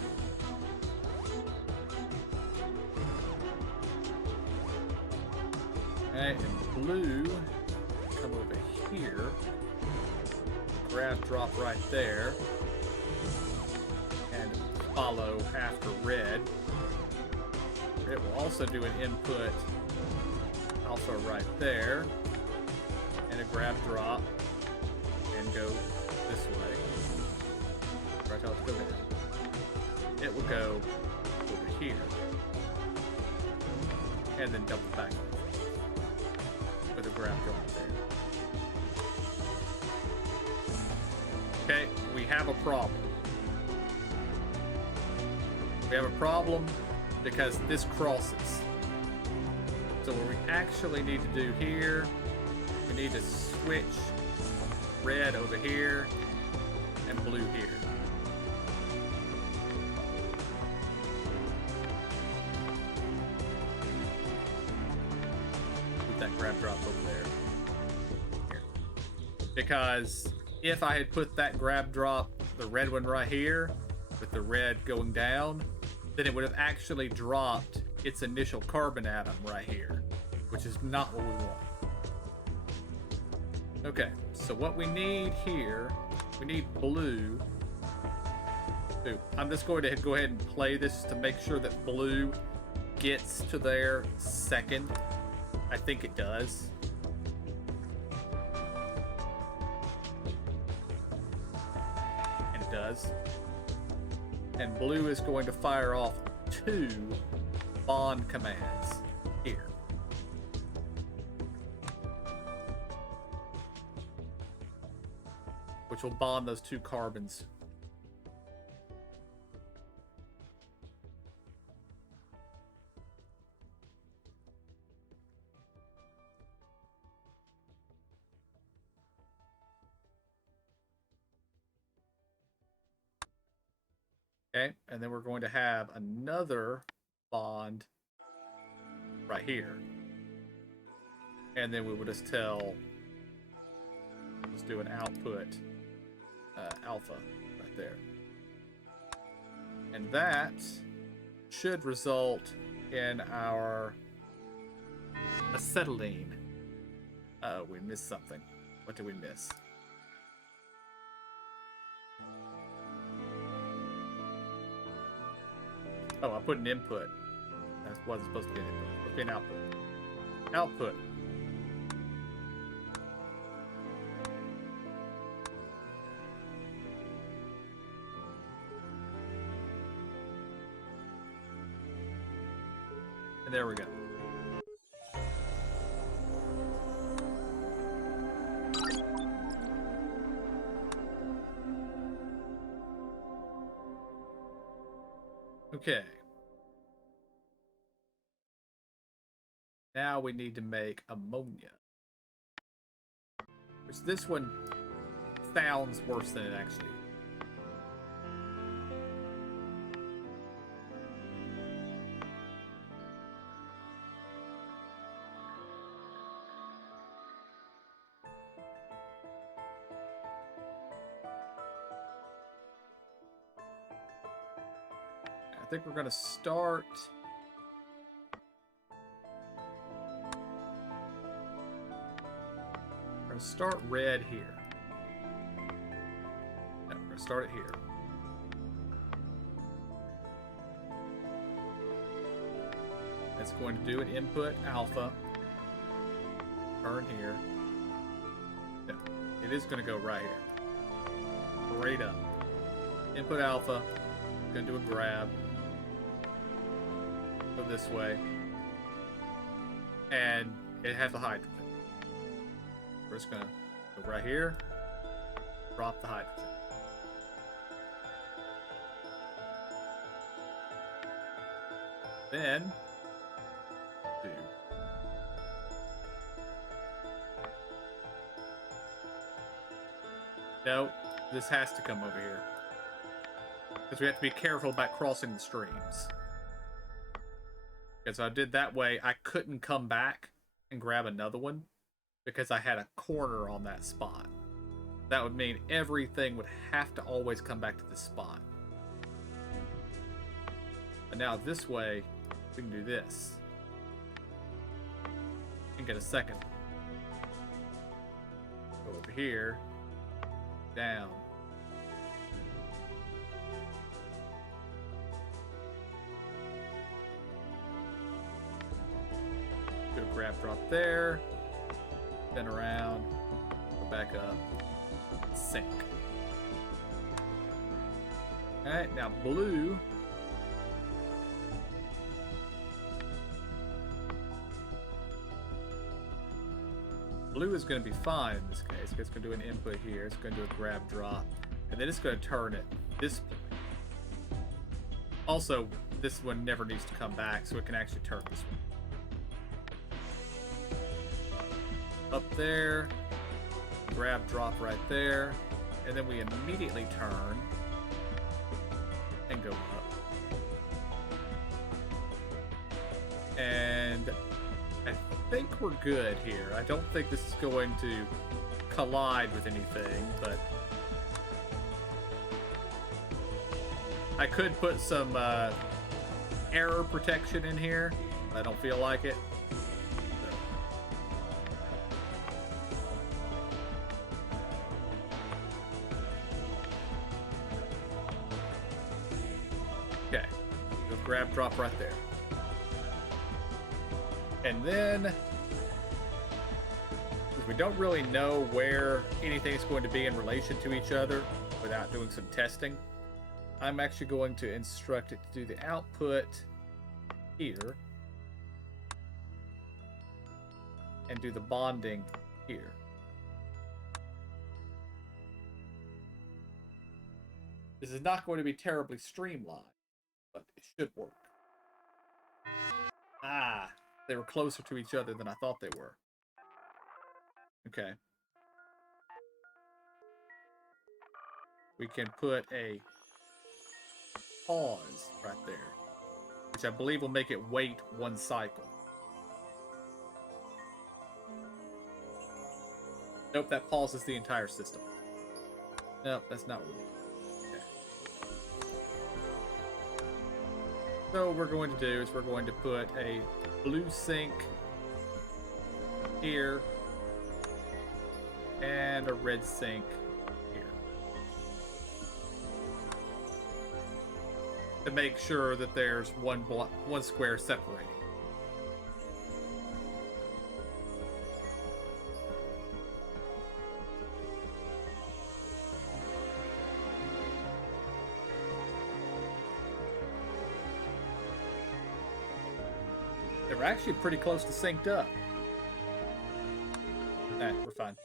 Okay, and blue, come over here. Grab drop right there. And follow after red. It will also do an input alpha right there. And a grab drop. And go this way. Right, I'll go down. It will go over here and then double back with a grab drop there. Okay, we have a problem. We have a problem because this crosses. So what we actually need to do here, we need to switch red over here and blue here. That grab drop over there. Here. Because if I had put that grab drop, the red one right here, with the red going down, then it would have actually dropped its initial carbon atom right here, which is not what we want. Okay, so what we need here, we need blue. Ooh, I'm just going to go ahead and play this to make sure that blue gets to there second. I think it does. And it does. And blue is going to fire off 2 bond commands here. Which will bond those 2 carbons. Okay, and then we're going to have another bond right here. And then we will just tell, let's do an output alpha right there. And that should result in our acetylene. Oh, we missed something. What did we miss? Oh, I put an input. That wasn't supposed to be an input. It's supposed to be an output. Output. And there we go. Okay. Now we need to make ammonia. Which this one sounds worse than it actually is. I think we're going to start... We're going to start red here. No, we're going to start it here. That's going to do an input alpha. Turn here. No, it is going to go right here. Right up. Input alpha. Going to do a grab. Go this way. And it has the hydrogen. We're just going to go right here. Drop the hydrogen. Then do no, this has to come over here because we have to be careful about crossing the streams. Because I did that way, I couldn't come back and grab another one because I had a corner on that spot. That would mean everything would have to always come back to this spot. But now this way, we can do this. And get a second. Go over here. Down. Do a grab drop there. Then around. Go back up. Sink. Alright, now blue. Blue is going to be fine in this case. It's going to do an input here. It's going to do a grab drop. And then it's going to turn it this point. Also, this one never needs to come back, so it can actually turn this one. Up there. Grab drop right there. And then we immediately turn and go up. And I think we're good here. I don't think this is going to collide with anything, but I could put some error protection in here. I don't feel like it. Okay, just grab drop right there. And then, we don't really know where anything is going to be in relation to each other without doing some testing. I'm actually going to instruct it to do the output here and do the bonding here. This is not going to be terribly streamlined, but it should work. Ah, they were closer to each other than I thought they were. Okay. We can put a pause right there, which I believe will make it wait one cycle. Nope, that pauses the entire system. Nope, that's not what we need. Okay. So what we're going to do is we're going to put a blue sink here and a red sink here to make sure that there's one square separating. They were actually pretty close to synced up. Nah, we're fine.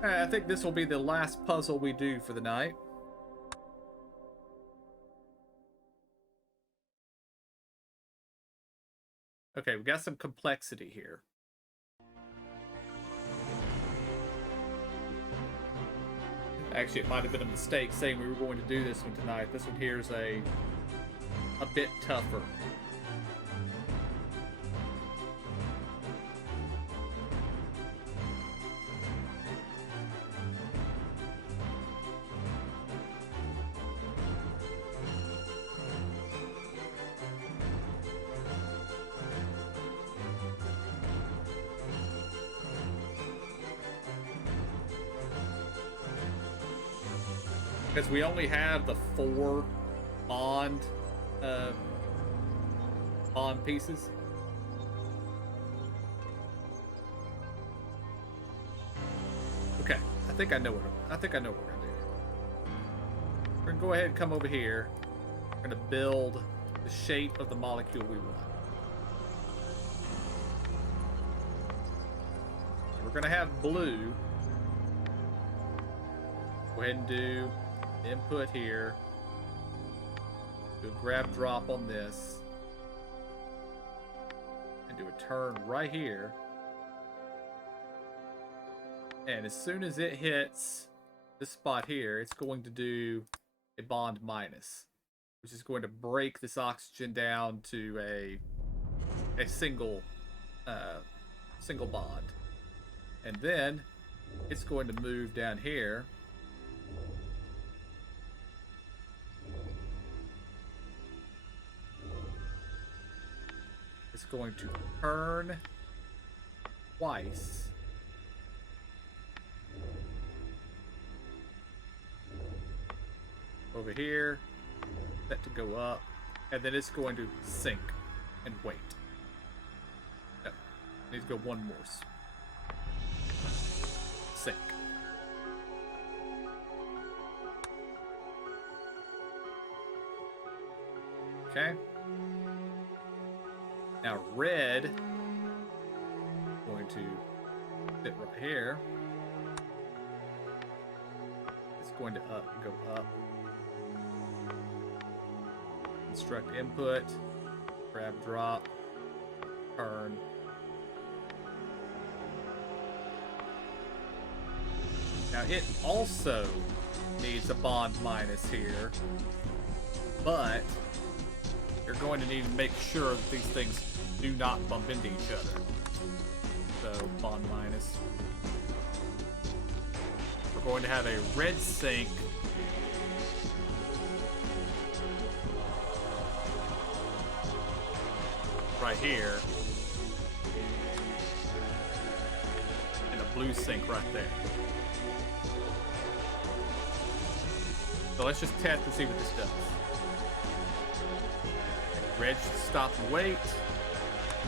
I think this will be the last puzzle we do for the night. Okay, we got some complexity here. Actually, it might have been a mistake saying we were going to do this one tonight. This one here is a bit tougher. Because we only have the 4 bond pieces. Okay, I think I know what we're gonna do. We're gonna go ahead and come over here. We're gonna build the shape of the molecule we want. We're gonna have blue. Go ahead and do input here. Do a grab drop on this. And do a turn right here. And as soon as it hits this spot here, it's going to do a bond minus, which is going to break this oxygen down to a single bond. And then it's going to move down here. It's going to turn twice. Over here, set to go up, and then it's going to sink and wait. No, needs to go one more. Sink. Okay. Now red, going to sit right here. It's going to go up. Instruct input, grab drop, turn. Now it also needs a bond minus here, but you're going to need to make sure that these things do not bump into each other. So bond minus. We're going to have a red sink right here, and a blue sink right there. So let's just test and see what this does. Red should stop and wait.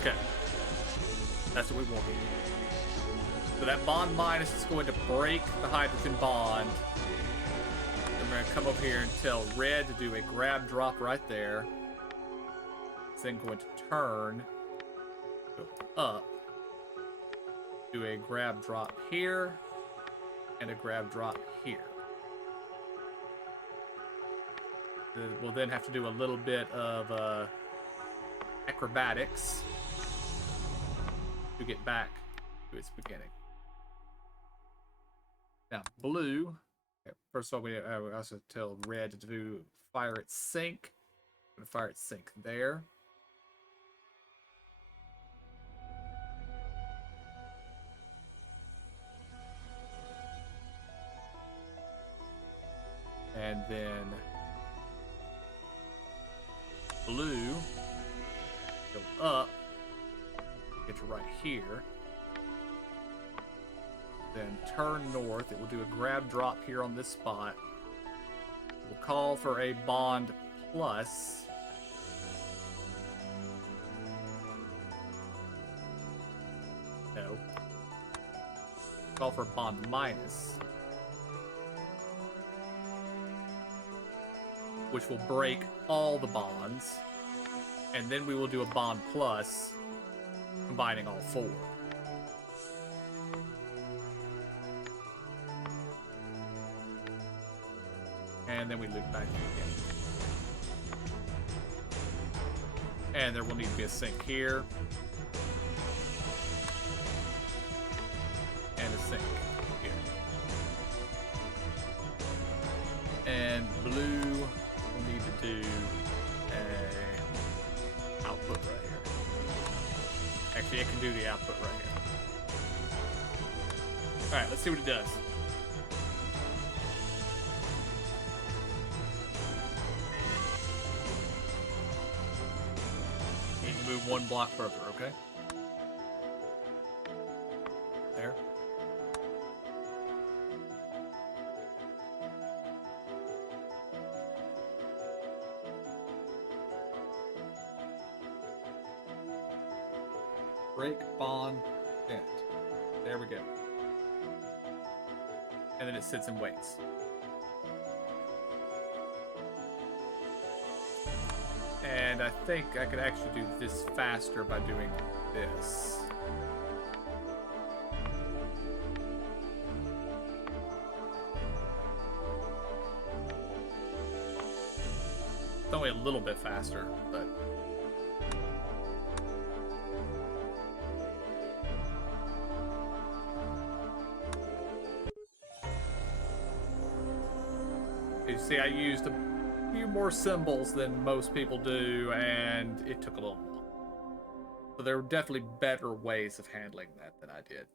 Okay, that's what we want. So that bond minus is going to break the hydrogen bond. And we're going to come over here and tell red to do a grab drop right there. It's then going to turn, go up, do a grab drop here, and a grab drop here. We'll then have to do a little bit of acrobatics to get back to its beginning. Now, blue. First of all, we also tell red to do fire its sink. I'm going to fire its sink there. And then blue, go up, get to right here, then turn north. It will do a grab drop here on this spot. We'll call for a bond plus. No. Call for bond minus, which will break all the bonds, and then we will do a bond plus, combining all 4. and then we loop back again. And there will need to be a sink here. And a sink here. And blue will need to do a output right here. Actually, it can do the output right here. Alright, let's see what it does. Need to move one block further, okay? There. Break, bond, vent. There we go. And then it sits and waits. And I think I could actually do this faster by doing this. It's only a little bit faster, but... You see, I used a few more symbols than most people do, and it took a little long. So there were definitely better ways of handling that than I did.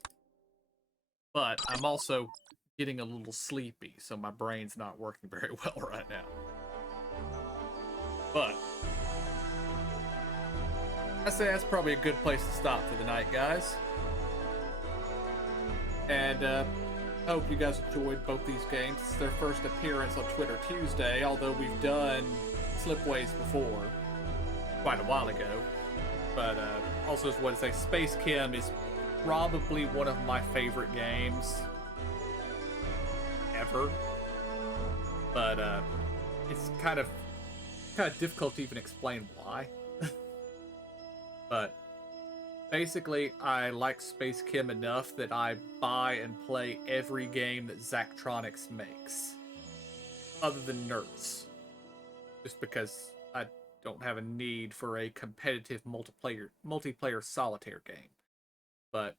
But I'm also getting a little sleepy, so my brain's not working very well right now. But I say that's probably a good place to stop for the night, guys. And I hope you guys enjoyed both these games. It's their first appearance on Twitter Tuesday, although we've done Slipways before, quite a while ago. But also, as what I say, SpaceChem is probably one of my favorite games ever. But it's kind of difficult to even explain why. But basically, I like SpaceChem enough that I buy and play every game that Zachtronics makes, other than Nerds, just because I don't have a need for a competitive multiplayer solitaire game. But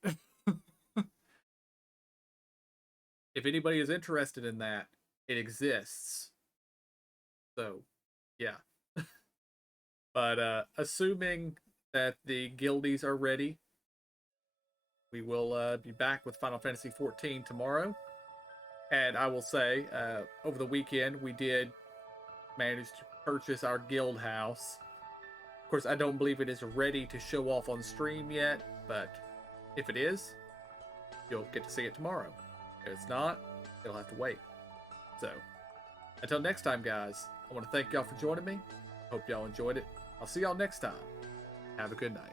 if anybody is interested in that, it exists. So, yeah. But assuming that the guildies are ready, we will be back with Final Fantasy XIV tomorrow. And I will say, over the weekend, we did manage to purchase our guild house. Of course, I don't believe it is ready to show off on stream yet, but if it is, you'll get to see it tomorrow. If it's not, it'll have to wait. So, until next time, guys, I want to thank y'all for joining me. Hope y'all enjoyed it. I'll see y'all next time. Have a good night.